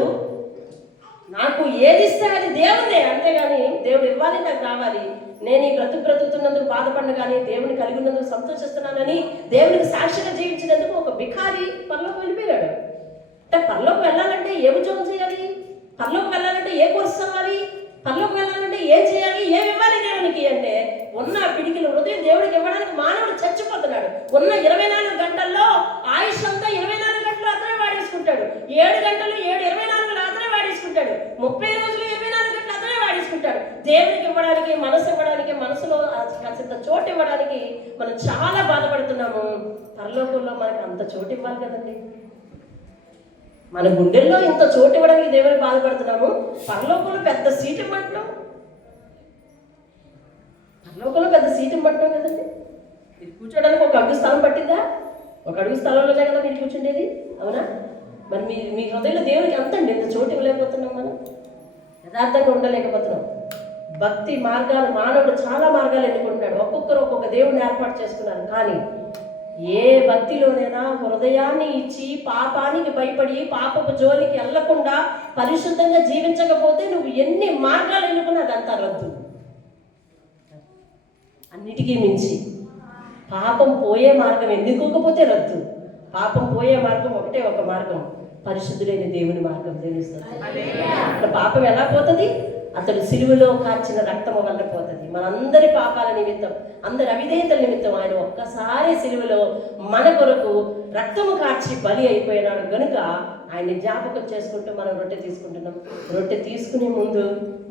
నాకు ఏది ఇస్తే అది దేవుడే, అంతేగాని దేవుడు ఇవ్వాలి, నాకు రావాలి, నేను ఈ బ్రతుకుతున్నందుకు బాధపడిన కానీ దేవుని కలిగి ఉన్నందుకు సంతోషిస్తున్నానని దేవునికి సాక్షిగా జీవించినందుకు ఒక బికారి పరలోకి వెళ్ళిపోయాడు. అంటే పరలోకి వెళ్ళాలంటే ఏ ఉద్యోగం చేయాలి? పరలోకి వెళ్ళాలంటే ఏ కోర్సు చదవాలి? పరలోకి వెళ్ళాలంటే ఏం చేయాలి? ఏమి ఇవ్వాలి? ఉన్న 24 గంటల్లో ఆయుష్ అంతా 24 గంటలు అతనే వాడేసుకుంటాడు. 7 గంటలు 24 అతనే వాడేసుకుంటాడు. 30 రోజులు 24 గంటలు అతనే వాడేసుకుంటాడు. దేవునికి ఇవ్వడానికి, మనసు ఇవ్వడానికి, మనసులో కాసింత చోటు ఇవ్వడానికి మనం చాలా బాధపడుతున్నాము. పరలోకంలో మనకి అంత చోటు ఇవ్వాలి కదండి. మన గుండెల్లో ఇంత చోటు ఇవ్వడానికి దేవునికి బాధపడుతున్నాము. పరలోకంలో పెద్ద సీట్ ఇవ్వమంటున్నాం. పరలోకంలో పెద్ద సీట్ ఇవ్వమంటున్నాం కదండి. మీరు కూర్చోడానికి ఒక అడుగు స్థలం పట్టిందా? ఒక అడుగు స్థలంలోనే కదా మీరు కూర్చుండేది, అవునా? మరి మీ హృదయంలో దేవునికి అంతండి ఇంత చోటు ఇవ్వలేకపోతున్నాం. మనం యథార్థంగా ఉండలేకపోతున్నాం. భక్తి మార్గాలు మానవుడు చాలా మార్గాలు ఎన్నుకుంటున్నాడు. ఒక్కొక్కరు ఒక్కొక్క దేవుడిని ఏర్పాటు చేసుకున్నారు. కానీ ఏ భక్తిలోనైనా హృదయాన్ని ఇచ్చి పాపానికి భయపడి పాపపు జోలికి వెళ్లకుండా పరిశుద్ధంగా జీవించకపోతే నువ్వు ఎన్ని మార్గాలు ఎన్నుకున్నా అదంతా రద్దు. అన్నిటికీ మించి పాపం పోయే మార్గం ఎన్నుకోకపోతే రద్దు. పాపం పోయే మార్గం ఒకటే ఒక మార్గం, పరిశుద్ధులైన దేవుని మార్గం తెలుస్తుంది. అక్కడ పాపం ఎలా పోతుంది? అతడు సిలువలో కార్చిన రక్తము వల్ల పోతుంది. మనందరి పాపాల నిమిత్తం, అందరి అవిధేయతల నిమిత్తం ఆయన ఒక్కసారి సిలువలో మన కొరకు రక్తము కార్చి బలి అయిపోయినాడు కనుక ఆయన్ని జ్ఞాపకం చేసుకుంటూ మనం రొట్టె తీసుకుంటున్నాం. రొట్టె తీసుకునే ముందు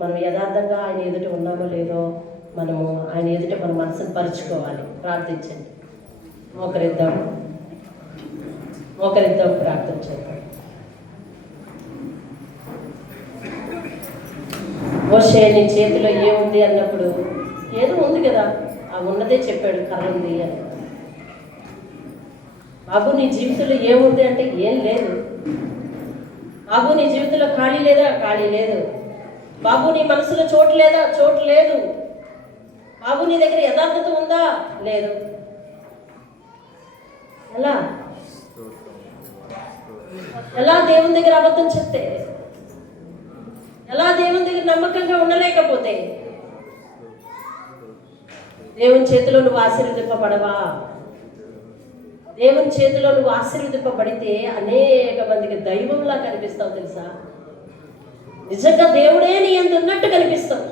మనం యథార్థంగా ఆయన ఎదుట ఉన్నామో లేదో మనము ఆయన ఎదుట మన మనసును పరుచుకోవాలి. ప్రార్థించండి. మోకరిద్దాం ప్రార్థన చేద్దాం. మోషే నీ చేతిలో ఏముంది అన్నప్పుడు ఏదో ఉంది కదా, ఆ ఉన్నదే చెప్పాడు, కర్ర ఉంది అని. బాబు నీ జీవితంలో ఏముంది అంటే ఏం లేదు. బాబు నీ జీవితంలో ఖాళీ లేదా? ఖాళీ లేదు. బాబు నీ మనసులో చోటు లేదా? చోటు లేదు. బాబు నీ దగ్గర యథార్థత ఉందా? లేదు. ఎలా దేవుని దగ్గర అబద్ధం చెప్తే, ఎలా దేవుని దగ్గర నమ్మకంగా ఉండలేకపోతే దేవుని చేతిలో నువ్వు ఆశీర్వదింపబడవా? దేవుని చేతిలో నువ్వు ఆశీర్వదింపబడితే అనేక మందికి దైవంలా కనిపిస్తావు తెలుసా. నిజంగా దేవుడే నీ యందు ఉన్నట్టు కనిపిస్తావు.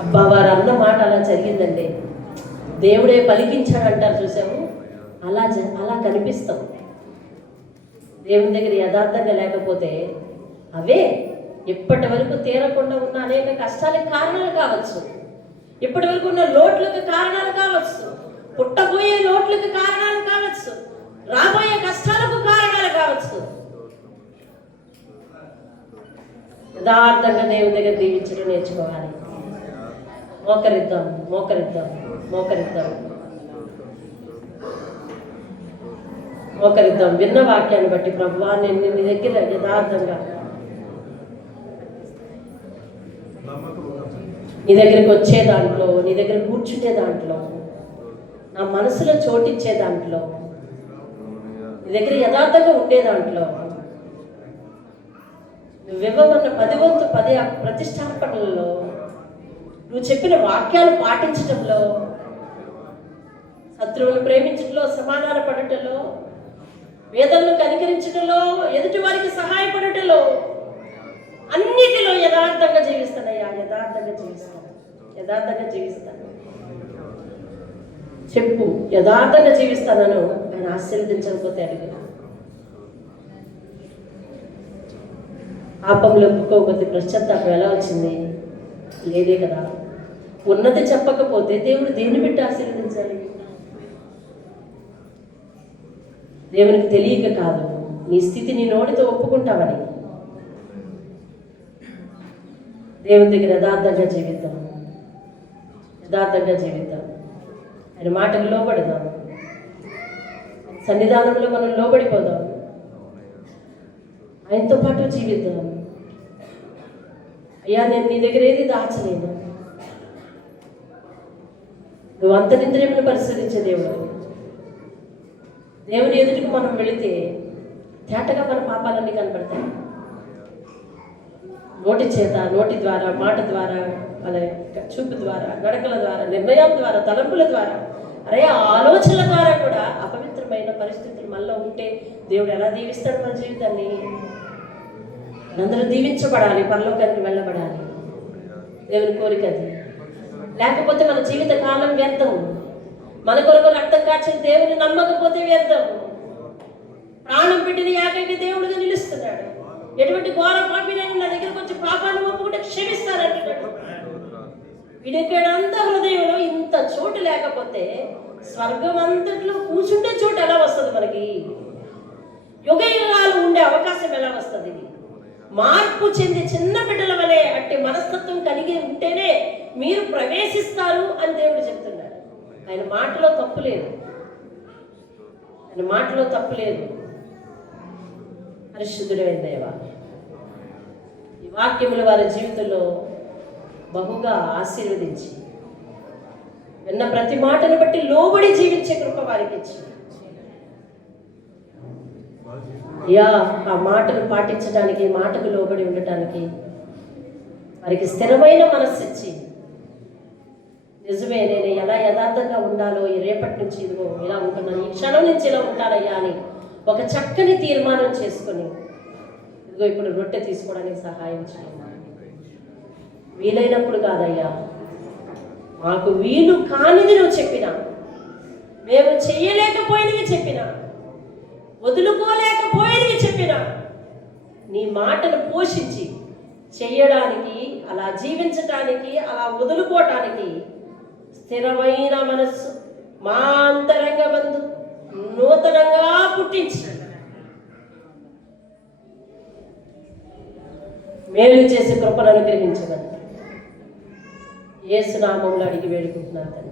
అబ్బా వారు అన్న మాట అలా జరిగిందండి, దేవుడే పలికించాడు అంటారు చూసాము, అలా కనిపిస్తాం. దేవుని దగ్గర యథార్థంగా లేకపోతే అవే ఇప్పటి వరకు తీరకుండా ఉన్న అనేక కష్టాలకు కారణాలు కావచ్చు, ఇప్పటి వరకు ఉన్న లోట్లకు కారణాలు కావచ్చు, పుట్టబోయే లోట్లకు కారణాలు కావచ్చు, రాబోయే కష్టాలకు కారణాలు కావచ్చు. యథార్థంగా దేవుని దగ్గర దీవించడం నేర్చుకోవాలి. మోకరిద్దాం. విన్న వాక్యాన్ని బట్టి ప్రభువా నేను నీ దగ్గర యథార్థంగా నీ దగ్గరికి వచ్చే దాంట్లో, నీ దగ్గర కూర్చుంటే దాంట్లో, నా మనసులో చోటిచ్చే దాంట్లో, నీ దగ్గర యథార్థంగా ఉండే దాంట్లో, నువ్వివ్వమన్న 10 వంతు 10 ప్రతిష్టాపనలలో, నువ్వు చెప్పిన వాక్యాలు పాటించటంలో, శత్రువులు ప్రేమించడంలో, సమాధాన పడటంలో, వేదనలు కనికరించడంలో, ఎదుటి వారికి సహాయపడటంలో, అన్నిటిలో యథార్థంగా జీవిస్తానయ్యా. యథార్థంగా జీవిస్తాను చెప్పు. యథార్థంగా జీవిస్తానను ఆయన ఆశీర్వదించకపోతే అడిగి పాపంలో ఒప్పుకోకపోతే పశ్చాత్తాపం ఎలా వచ్చింది? లేదే కదా. ఉన్నతి చెప్పకపోతే దేవుడు దేన్ని పెట్టి ఆశీర్వదించాలి? దేవునికి తెలియక కాదు, నీ స్థితి నీ నోటితో ఒప్పుకుంటావని. దేవుని దగ్గర యథార్థంగా జీవిద్దాం. ఆయన మాటకు లోబడదాం. సన్నిధానంలో మనం లోబడిపోదాం. ఆయనతో పాటు జీవిద్దాం. అయ్యా నేను నీ దగ్గర ఏది దాచలేను. నువ్వు అంతరింద్రియమును పరిశీలించే దేవుడు. దేవుని ఎదుటికి మనం వెళితే తేటగా మన పాపాలన్నీ కనబడతాయి. నోటి చేత, నోటి ద్వారా, మాట ద్వారా, మన చూపు ద్వారా, నడకల ద్వారా, నిర్ణయాల ద్వారా, తలంపుల ద్వారా, ఆలోచనల ద్వారా కూడా అపవిత్రమైన పరిస్థితులు మనలో ఉంటే దేవుడు ఎలా దీవిస్తాడు మన జీవితాన్ని? అందరూ దీవించబడాలి, పరలోకానికి వెళ్ళబడాలి. దేవుని కోరిక అది. లేకపోతే మన జీవిత కాలం వ్యర్థం. మన కొరకు రక్తం కార్చిన దేవుని నమ్మకపోతే వ్యర్థం. ప్రాణం పెట్టిన ఏకైక దేవుడిగా నిలుస్తున్నాడు. ఎటువంటి ఘోర పాపినైనా నా దగ్గరకు వచ్చి పాపాన్ని ఒప్పుకుంటే క్షమిస్తారంటున్నాడు. వీడికంత హృదయంలో ఇంత చోటు లేకపోతే స్వర్గం అంతట్లో కూర్చుంటే చోటు ఎలా వస్తుంది? మనకి యుగ యుగాలు ఉండే అవకాశం ఎలా వస్తుంది? మార్పు చెంది చిన్న బిడ్డల వలె అట్టి మనస్తత్వం కలిగి ఉంటేనే మీరు ప్రవేశిస్తారు అని దేవుడు చెప్తున్నాడు. ఆయన మాటలో తప్పు లేదు. ఆయన మాటలో తప్పు లేదు. పరిశుద్ధుడైన దేవా, ఈ వాక్యములు వారి జీవితంలో బహుగా ఆశీర్వదించి విన్న ప్రతి మాటను బట్టి లోబడి జీవించే కృప వారికి ఇచ్చి, అయ్యా ఆ మాటను పాటించడానికి, మాటకు లోబడి ఉండటానికి వారికి స్థిరమైన మనస్సు ఇచ్చి, నిజమే నేను ఎలా యథార్థంగా ఉండాలో రేపటి నుంచి ఇదిగో ఇలా ఉంటున్నాను, ఈ క్షణం నుంచి ఇలా ఉంటానయ్యా అని ఒక చక్కని తీర్మానం చేసుకొని ఇదిగో ఇప్పుడు రొట్టె తీసుకోవడానికి సహాయం చేయండి. వీలైనప్పుడు కాదయ్యా, మాకు వీలు కానిది నువ్వు చెప్పినా, మేము చెయ్యలేకపోయినవి చెప్పినా, వదులుకోలేకపోయినవి చెప్పినా, నీ మాటను పోషించి చెయ్యడానికి, అలా జీవించటానికి, అలా వదులుకోవటానికి స్థిరమైన మనస్సు మా అంతరంగ బంధు నూతనంగా పుట్టించి మేలు చేసే కృపను అనుగ్రహించగలరు. యేసు నామములో అడిగి వేడుకుంటున్నాను.